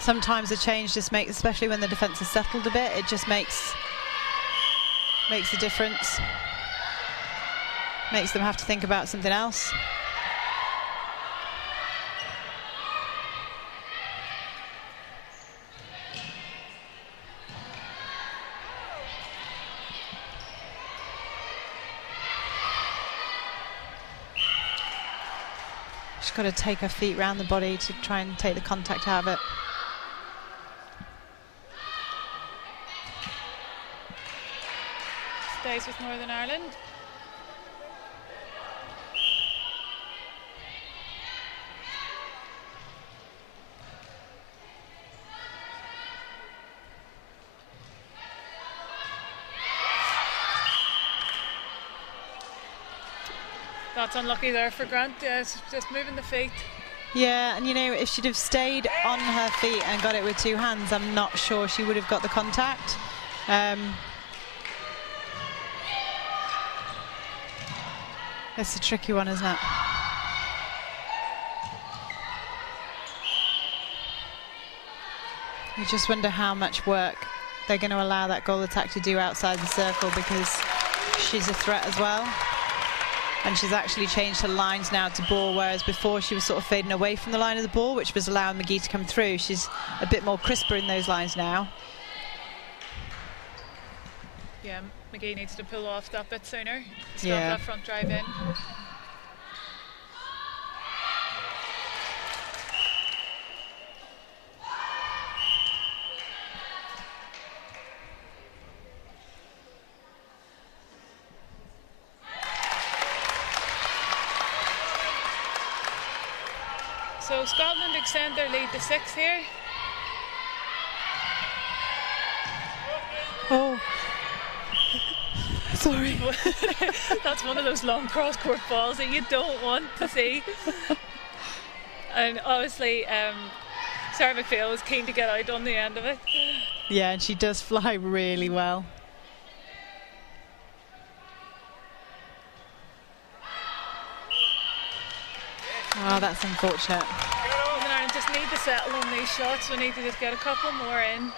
Sometimes a change just makes, especially when the defence is settled a bit, it just makes a difference. Makes them have to think about something else. She's got to take her feet round the body to try and take the contact out of it. Stays with Northern Ireland. That's unlucky there for Grant. It's just moving the feet. Yeah, and you know, if she'd have stayed on her feet and got it with two hands, I'm not sure she would have got the contact. It's a tricky one, isn't it? You just wonder how much work they're going to allow that goal attack to do outside the circle, because she's a threat as well. And she's actually changed her lines now to ball, whereas before she was sort of fading away from the line of the ball, which was allowing McGee to come through. She's a bit more crisper in those lines now. Yeah, McGee needs to pull off that bit sooner. Stop Yeah. that front drive in. So Scotland extend their lead to 6 here. Oh, sorry. That's one of those long cross-court balls that you don't want to see. And obviously, Sarah McPhail was keen to get out on the end of it. Yeah, and she does fly really well. Oh, that's unfortunate. Northern Ireland just need to settle on these shots. We need to just get a couple more in.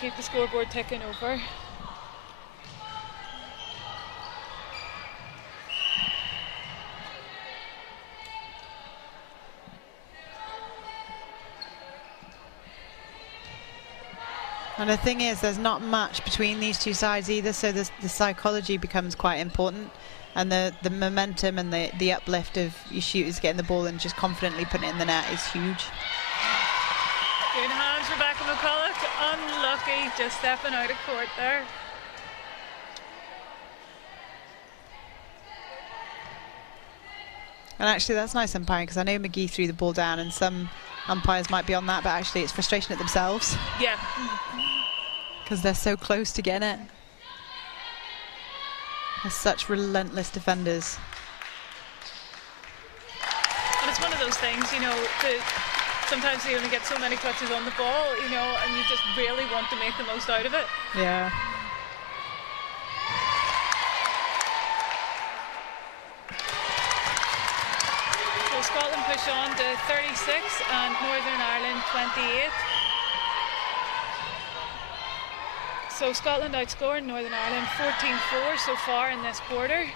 Keep the scoreboard ticking over. And the thing is, there's not much between these two sides either, so the psychology becomes quite important. And the momentum and the uplift of your shooters getting the ball and just confidently putting it in the net is huge. Good hands, Rebecca McCulloch. Unlucky, just stepping out of court there. And actually that's nice umpiring, because I know McGee threw the ball down and some umpires might be on that, but actually it's frustration at themselves. Yeah. Because they're so close to getting it. They're such relentless defenders. And it's one of those things, you know, sometimes you only get so many touches on the ball, you know, and you just really want to make the most out of it. Yeah. Scotland push on to 36 and Northern Ireland 28. So Scotland outscoring Northern Ireland 14-4 so far in this quarter. You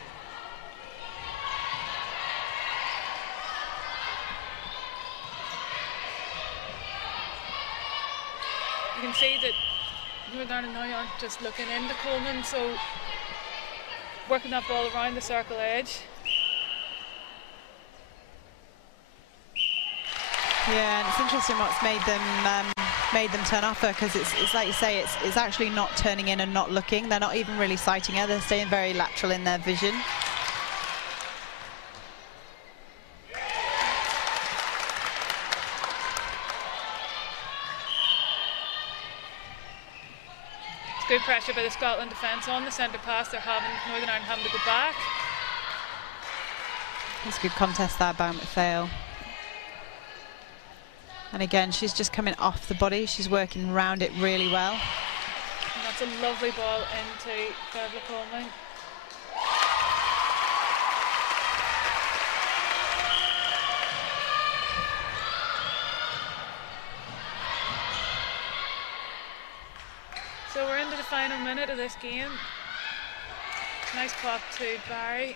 can see that Northern Ireland now aren't just looking into Coleman, so working that ball around the circle edge. Yeah, and it's interesting what's made them turn off her, because it's like you say, it's actually not turning in and not looking. They're not even really sighting her. They're staying very lateral in their vision. It's good pressure by the Scotland defence on the centre pass. They're having Northern Ireland having to go back. It's a good contest there by McPhail. And again, she's just coming off the body. She's working around it really well. And that's a lovely ball into Dervla Coleman. So we're into the final minute of this game. Nice pop to Barry.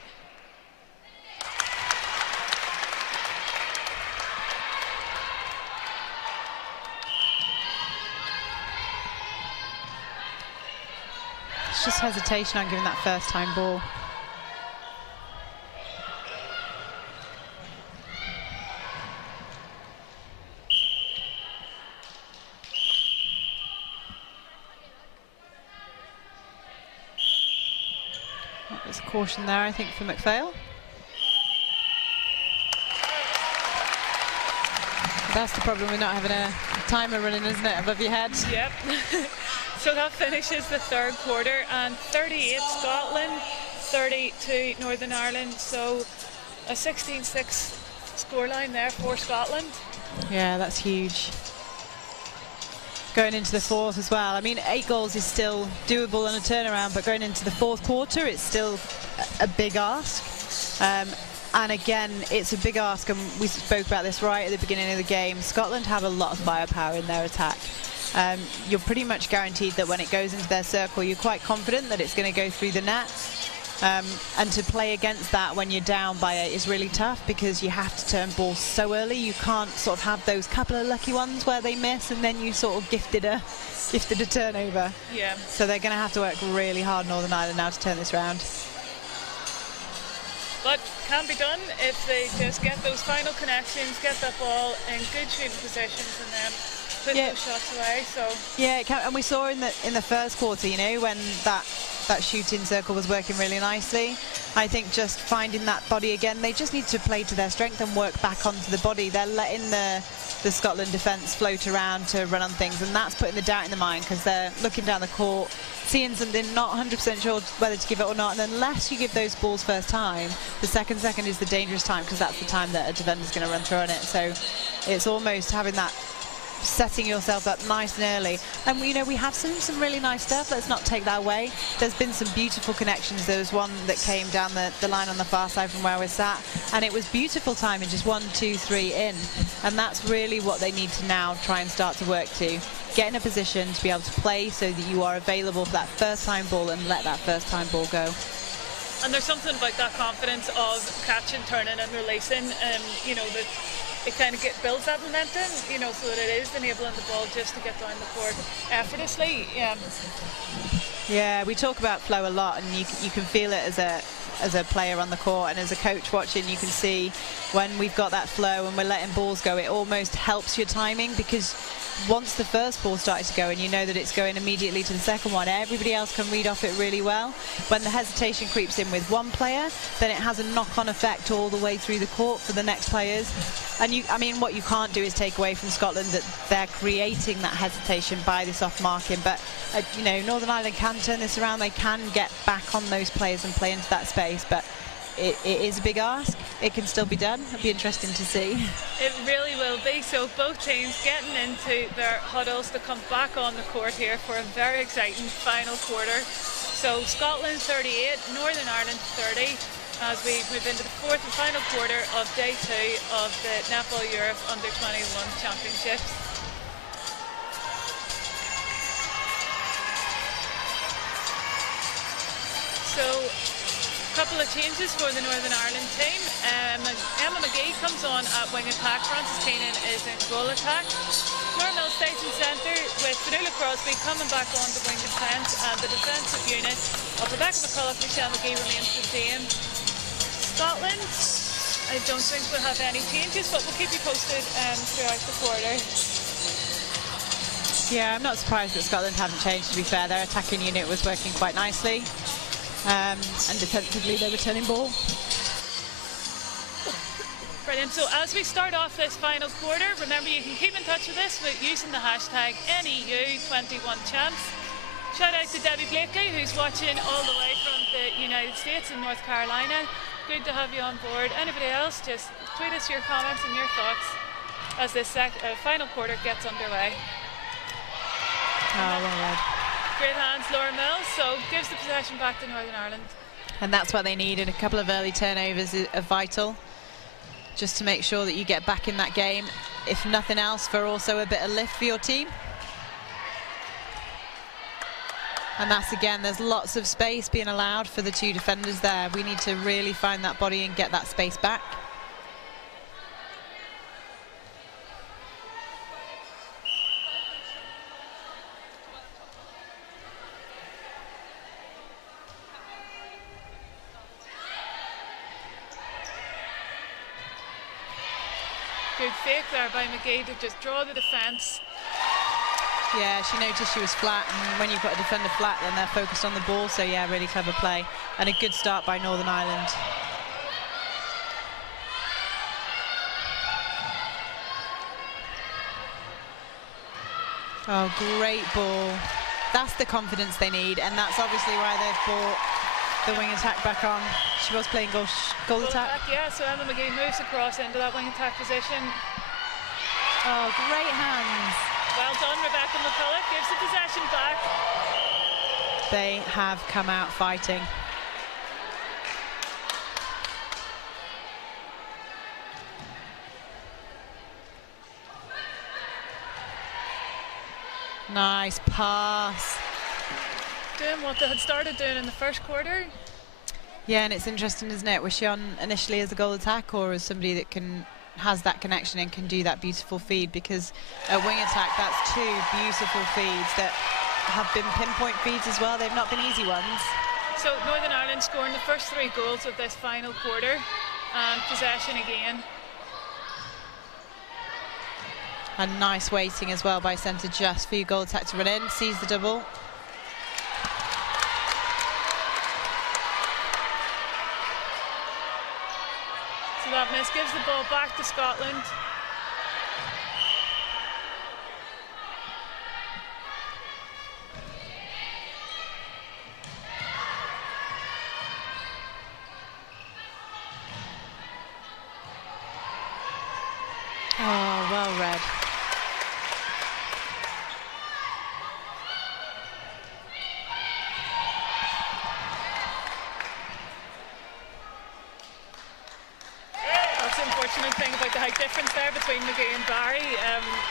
It's just hesitation on giving that first time ball. There's caution there, I think, for McPhail. That's the problem with not having a timer running, isn't it, above your head? Yep. So that finishes the third quarter, and 38 Scotland, 32 Northern Ireland. So a 16-6 scoreline there for Scotland. Yeah, that's huge. Going into the fourth as well. I mean, 8 goals is still doable on a turnaround, but going into the fourth quarter, it's still a big ask. And again, it's a big ask, and we spoke about this right at the beginning of the game. Scotland have a lot of firepower in their attack. You're pretty much guaranteed that when it goes into their circle, you're quite confident that it's going to go through the net. And to play against that when you're down by 8 is really tough, because you have to turn balls so early. You can't sort of have those couple of lucky ones where they miss and then you sort of gifted a turnover. Yeah. So they're going to have to work really hard, Northern Ireland, now to turn this round. But can be done if they just get those final connections, get that ball in good shooting positions, and then put those shots away. So yeah, it can, and we saw in the first quarter, you know, when that shooting circle was working really nicely. I think just finding that body again, they just need to play to their strength and work back onto the body. They're letting the Scotland defence float around to run on things, and that's putting the doubt in the mind, because they're looking down the court, seeing something, not 100% sure whether to give it or not. And unless you give those balls first time, the second is the dangerous time, because that's the time that a defender's going to run through on it. So it's almost having that, setting yourself up nice and early. And you know, we have seen some really nice stuff. Let's not take that away. There's been some beautiful connections. There was one that came down the line on the far side from where we're sat, and it was beautiful timing, just 1, 2, 3 in. And that's really what they need to now try and start to work to. Get in a position to be able to play so that you are available for that first time ball, and let that first time ball go. And there's something about that confidence of catching, turning and releasing, you know, that it kind of builds that momentum, you know, so that it is enabling the ball just to get down the court effortlessly. Yeah, we talk about flow a lot, and you can feel it as a player on the court, and as a coach watching, you can see when we've got that flow and we're letting balls go, it almost helps your timing, because once the first ball started to go and you know that it's going immediately to the second one, everybody else can read off it really well. When the hesitation creeps in with one player, then it has a knock-on effect all the way through the court for the next players. And I mean, what you can't do is take away from Scotland that they're creating that hesitation by this off marking. But you know, Northern Ireland can turn this around. They can get back on those players and play into that space. But it is a big ask. It can still be done. It'll be interesting to see. It really will be. So both teams getting into their huddles to come back on the court here for a very exciting final quarter. So Scotland 38, Northern Ireland 30, as we move into the fourth and final quarter of day 2 of the Netball Europe U21 Championships. So, a couple of changes for the Northern Ireland team. Emma McGee comes on at wing attack. Frances Keenan is in goal attack. Laura Mills stays in centre with Vanilla Crosby coming back on to wing defence, and the defensive unit of Rebecca McCullough, Michelle McGee remains the same. Scotland, I don't think we'll have any changes, but we'll keep you posted throughout the quarter. Yeah, I'm not surprised that Scotland haven't changed, to be fair. Their attacking unit was working quite nicely. And defensively they were turning ball. Brilliant. So as we start off this final quarter, remember you can keep in touch with us using the hashtag NEU21Champs. Shout out to Debbie Blakely, who's watching all the way from the United States in North Carolina. Good to have you on board. Anybody else, just tweet us your comments and your thoughts as this final quarter gets underway. Oh, well read. Great hands, Laura Mills, so gives the possession back to Northern Ireland. And that's what they need, and a couple of early turnovers are vital, just to make sure that you get back in that game, if nothing else, for also a bit of lift for your team. And that's, again, there's lots of space being allowed for the two defenders there. We need to really find that body and get that space back. Good fake there by McGee to just draw the defence. Yeah, she noticed she was flat, and when you've got a defender flat, then they're focused on the ball. So yeah, really clever play and a good start by Northern Ireland. Oh, great ball. That's the confidence they need, and that's obviously why they've brought the wing attack back on. She was playing goal attack. Yeah, so Emma McGee moves across into that wing attack position. Oh, great hands. Well done, Rebecca McCullough. Gives the possession back. They have come out fighting. Nice pass. Doing what they had started doing in the first quarter. Yeah, and it's interesting, isn't it? Was she on initially as a goal attack or as somebody that has that connection and can do that beautiful feed? Because a wing attack, that's two beautiful feeds that have been pinpoint feeds as well. They've not been easy ones. So Northern Ireland scoring the first 3 goals of this final quarter, and possession again. And nice waiting as well by centre just for your goal attack to run in, sees the double. So that miss gives the ball back to Scotland. Oh, well read. That's the unfortunate thing about the height difference there between McGee and Barry.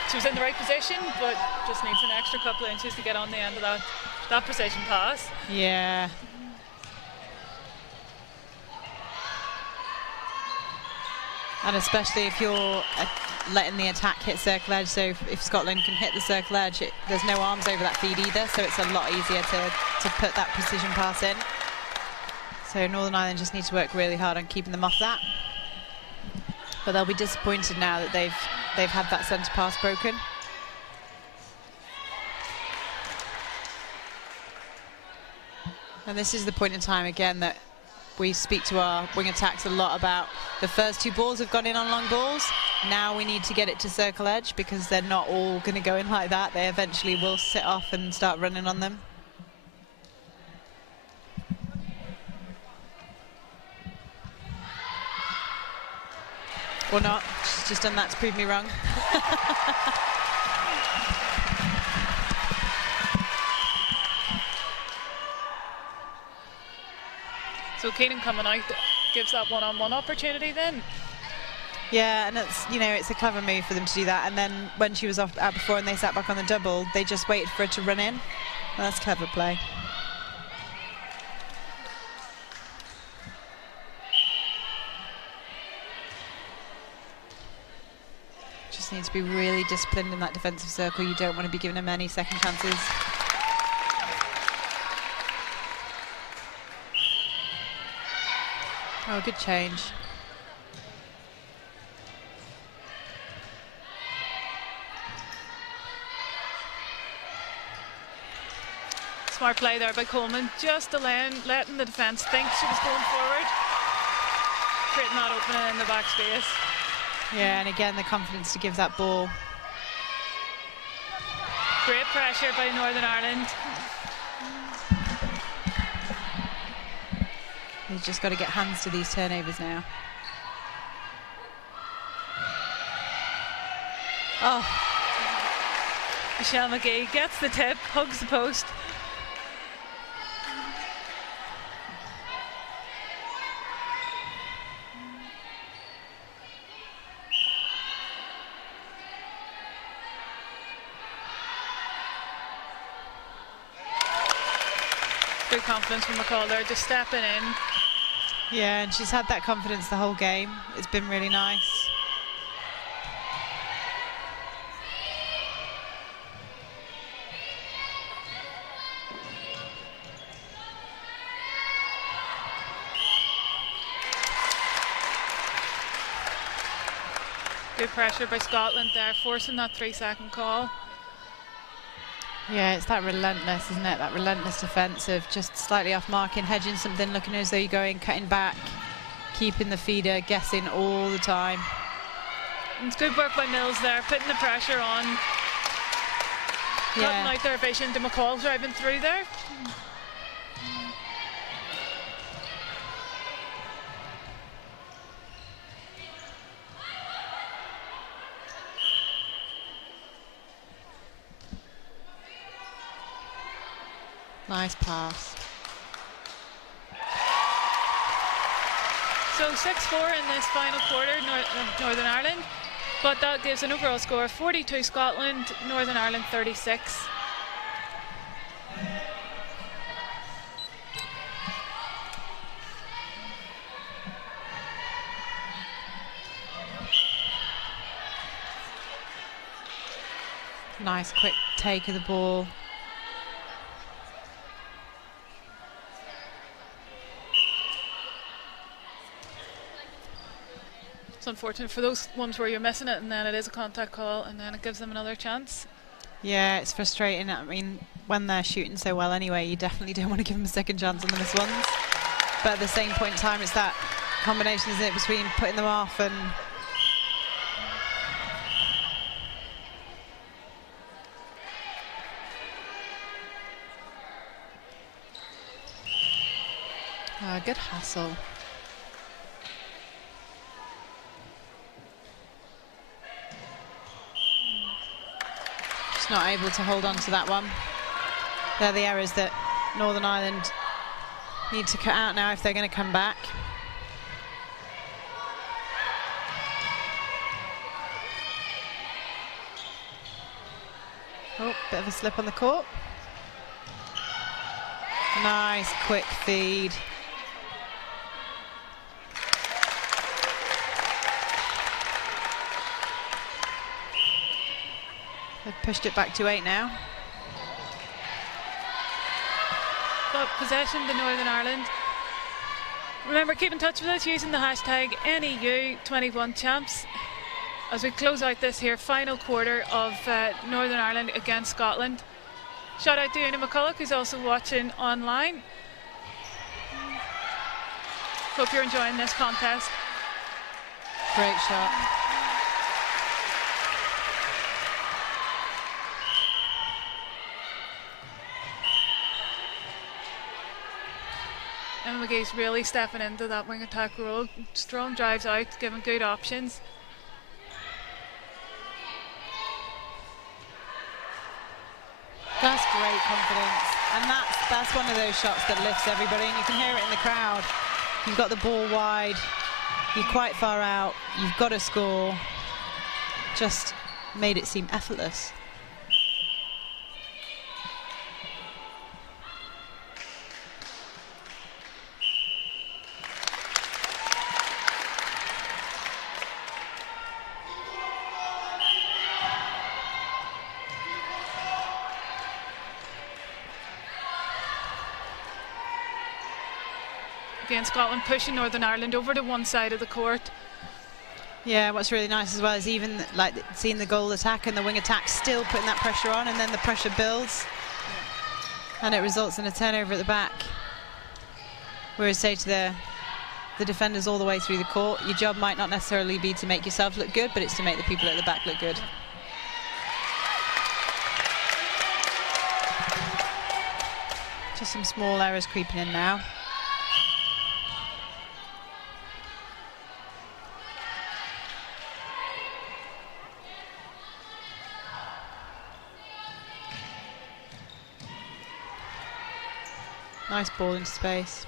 She was in the right position, but just needs an extra couple of inches to get on the end of that precision pass. Yeah. And especially if you're letting the attack hit circle edge, so if Scotland can hit the circle edge, there's no arms over that feed either, so it's a lot easier to put that precision pass in. So Northern Ireland just need to work really hard on keeping them off that. But they'll be disappointed now that they've had that centre pass broken. And this is the point in time again that we speak to our wing attacks a lot about. The first 2 balls have gone in on long balls. Now we need to get it to circle edge because they're not all going to go in like that. They eventually will sit off and start running on them. Or not. She's just done that to prove me wrong. So Keenan coming out gives that one-on-one opportunity then. Yeah, and it's, you know, it's a clever move for them to do that. And then when she was out before and they sat back on the double, they just waited for her to run in. Well, that's clever play. Just need to be really disciplined in that defensive circle. You don't want to be giving them any second chances. Oh, good change. Smart play there by Coleman, just letting the defence think she was going forward, creating that opening in the back space. Yeah, and again, the confidence to give that ball. Great pressure by Northern Ireland. They've just got to get hands to these turnovers now. Oh. Michelle McGee gets the tip, hugs the post. Good confidence from McCall there, just stepping in. Yeah, and she's had that confidence the whole game. It's been really nice. Good pressure by Scotland there, forcing that 3-second call. Yeah, it's that relentless, isn't it? That relentless defence of just slightly off marking, hedging something, looking as though you're going, cutting back, keeping the feeder, guessing all the time. And it's good work by Mills there, putting the pressure on. Yeah. Cutting out their vision to McCall driving through there. Nice pass. So 6-4 in this final quarter, Northern Ireland, but that gives an overall score of 42 Scotland, Northern Ireland 36. Nice quick take of the ball. It's unfortunate for those ones where you're missing it and then it is a contact call and then it gives them another chance. Yeah, it's frustrating. I mean, when they're shooting so well anyway, you definitely don't want to give them a second chance on the missed ones. But at the same point in time, it's that combination, isn't it, between putting them off and... good hustle. Just not able to hold on to that one. They're the errors that Northern Ireland need to cut out now if they're going to come back. Oh, bit of a slip on the court. Nice quick feed. They've pushed it back to 8 now. But possession to Northern Ireland. Remember, keep in touch with us using the hashtag NEU21Champs as we close out this here final quarter of Northern Ireland against Scotland. Shout out to Una McCulloch, who's also watching online. Hope you're enjoying this contest. Great shot. Emma McGee's really stepping into that wing attack role. Strong drives out, giving good options. That's great confidence, and that's one of those shots that lifts everybody, and you can hear it in the crowd. You've got the ball wide. You're quite far out. You've got to score. Just made it seem effortless. Again, Scotland pushing Northern Ireland over to one side of the court. Yeah, what's really nice as well is even like seeing the goal attack and the wing attack still putting that pressure on, and then the pressure builds and it results in a turnover at the back. Whereas say to the defenders all the way through the court, your job might not necessarily be to make yourself look good, but it's to make the people at the back look good. Just some small errors creeping in now. Nice ball into space.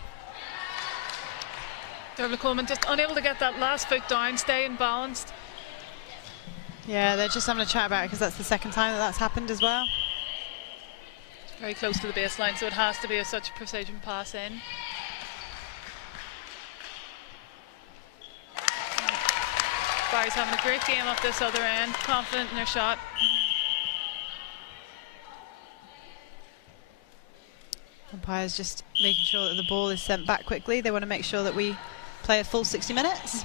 Dermot Coleman just unable to get that last foot down, staying balanced. Yeah, they're just having a chat about it because that's the second time that that's happened as well. It's very close to the baseline, so it has to be such a precision pass in. Barry's having a great game up this other end, confident in their shot. Umpires just making sure that the ball is sent back quickly. They want to make sure that we play a full 60 minutes.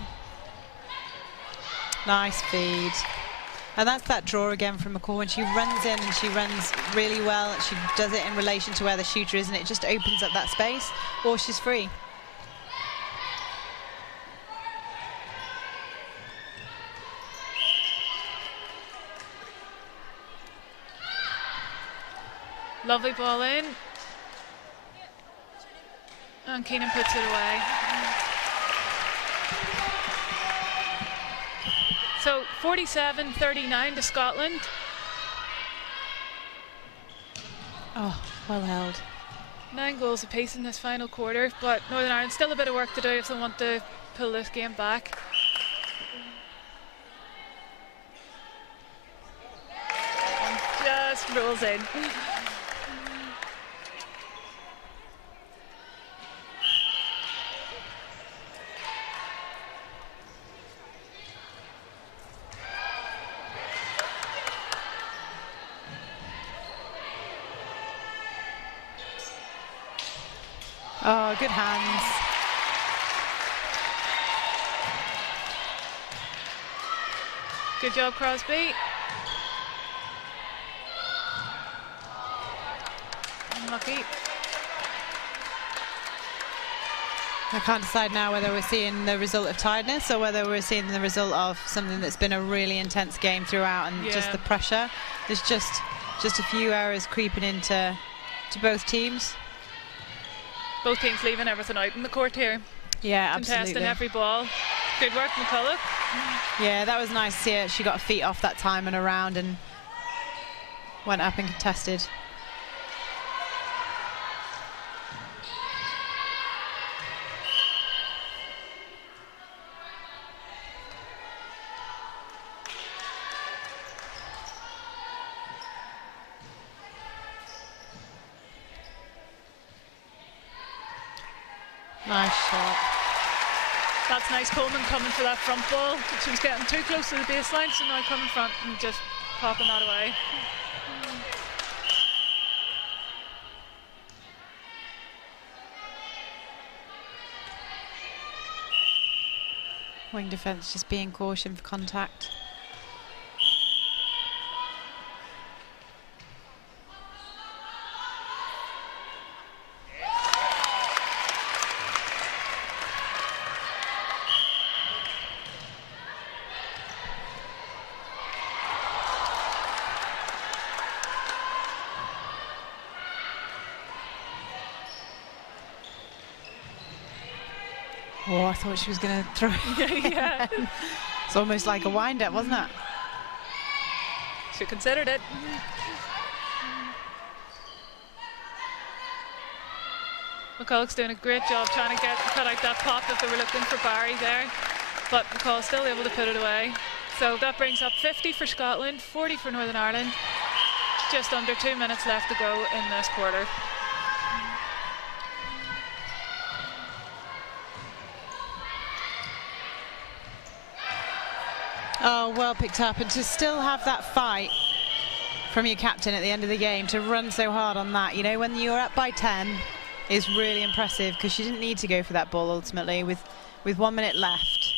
Nice feed. And that's that draw again from McCall when she runs in and she runs really well. She does it in relation to where the shooter is and it just opens up that space, or she's free. Lovely ball in. And Keenan puts it away. So 47-39 to Scotland. Oh, well held. 9 goals apiece in this final quarter, but Northern Ireland still a bit of work to do if they want to pull this game back. And just rolls in. Oh, good hands. Good job, Crosby. Unlucky. I can't decide now whether we're seeing the result of tiredness or whether we're seeing the result of something that's been a really intense game throughout, and just the pressure. There's just a few errors creeping into both teams. Both teams leaving everything out in the court here. Yeah, absolutely. Contesting every ball. Good work, McCulloch. Yeah, that was nice to see it. She got her feet off that time and around and went up and contested. Nice shot. That's nice. Coleman coming for that front ball. She was getting too close to the baseline, so now coming front and just popping that away. Wing defence just being caution for contact. Oh, I thought she was going to throw it. Yeah. It's almost like a wind-up, wasn't it? She considered it. McCulloch's doing a great job trying to cut out that pop that they were looking for Barry there, but McCulloch's still able to put it away. So that brings up 50 for Scotland, 40 for Northern Ireland. Just under 2 minutes left to go in this quarter. Oh, well picked up, and to still have that fight from your captain at the end of the game, to run so hard on that, you know, when you're up by 10 is really impressive, because she didn't need to go for that ball ultimately. With 1 minute left,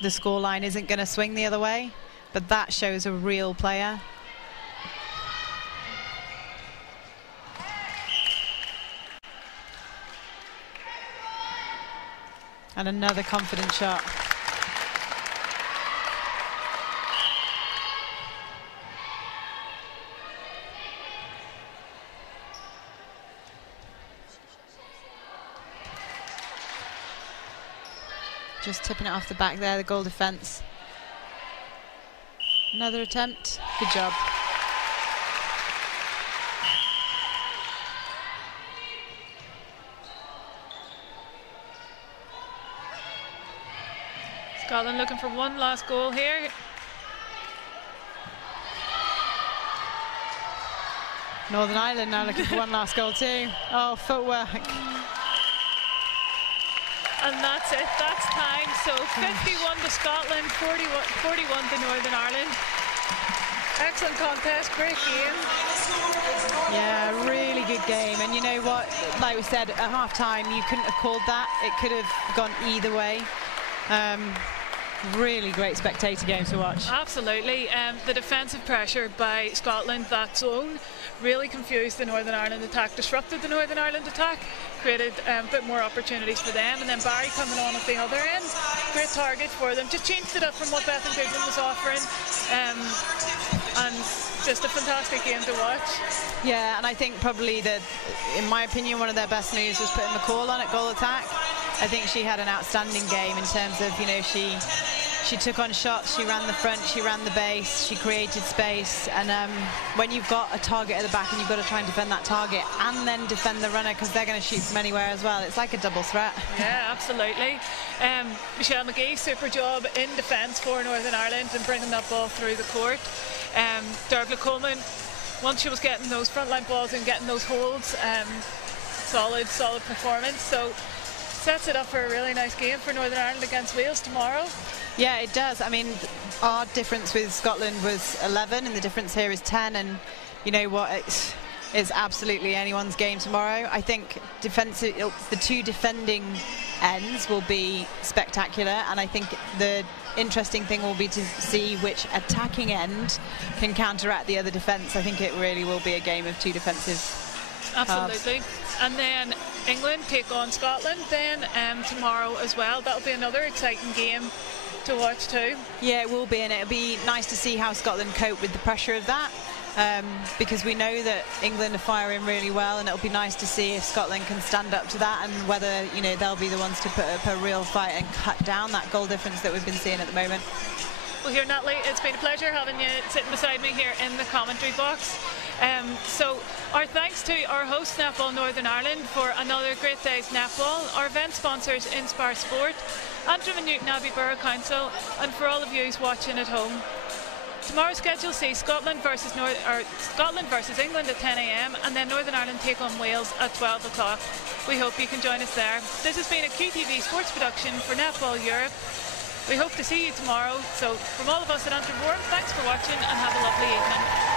the scoreline isn't going to swing the other way, but that shows a real player. And another confident shot. Just tipping it off the back there, the goal defence. Another attempt. Good job. Scotland looking for one last goal here. Northern Ireland now looking for one last goal too. Oh, footwork. And that's it, that's time. So 51 to Scotland, 41 to Northern Ireland. Excellent contest, great game. Yeah, really good game. And you know what, like we said, at half time you couldn't have called that. It could have gone either way. Really great spectator game to watch. Absolutely. The defensive pressure by Scotland, that zone, really confused the Northern Ireland attack, disrupted the Northern Ireland attack, created a bit more opportunities for them, and then Barry coming on at the other end, great target for them, just changed it up from what Bethan Goodwin was offering, and just a fantastic game to watch. Yeah, and I think probably in my opinion, one of their best moves was putting McCall on at goal attack. I think she had an outstanding game in terms of, you know, she took on shots, she ran the front, she ran the base, she created space, and when you've got a target at the back and you've got to try and defend that target and then defend the runner, because they're going to shoot from anywhere as well, it's like a double threat. Yeah, absolutely. Michelle McGee, super job in defence for Northern Ireland and bringing that ball through the court. Dervla Coleman, once she was getting those frontline balls and getting those holds, solid performance. So sets it up for a really nice game for Northern Ireland against Wales tomorrow. Yeah, it does. I mean, our difference with Scotland was 11 and the difference here is 10, and you know what, it's absolutely anyone's game tomorrow. I think the two defending ends will be spectacular, and I think the interesting thing will be to see which attacking end can counteract the other defence. I think it really will be a game of two defensive Absolutely. halves. And then England take on Scotland then tomorrow as well. That'll be another exciting game to watch too. Yeah, it will be, and it'll be nice to see how Scotland cope with the pressure of that, because we know that England are firing really well, and it'll be nice to see if Scotland can stand up to that, and whether, you know, they'll be the ones to put up a real fight and cut down that goal difference that we've been seeing at the moment. Well, here, Natalie, it's been a pleasure having you sitting beside me here in the commentary box. So our thanks to our host, Netball Northern Ireland, for another great day's netball, our event sponsors, Inspire Sport, Antrim and Newton Abbey Borough Council, and for all of you watching at home. Tomorrow's schedule sees Scotland versus England at 10 AM, and then Northern Ireland take on Wales at 12 o'clock. We hope you can join us there. This has been a QTV sports production for Netball Europe. We hope to see you tomorrow. So from all of us at Antrim, thanks for watching and have a lovely evening.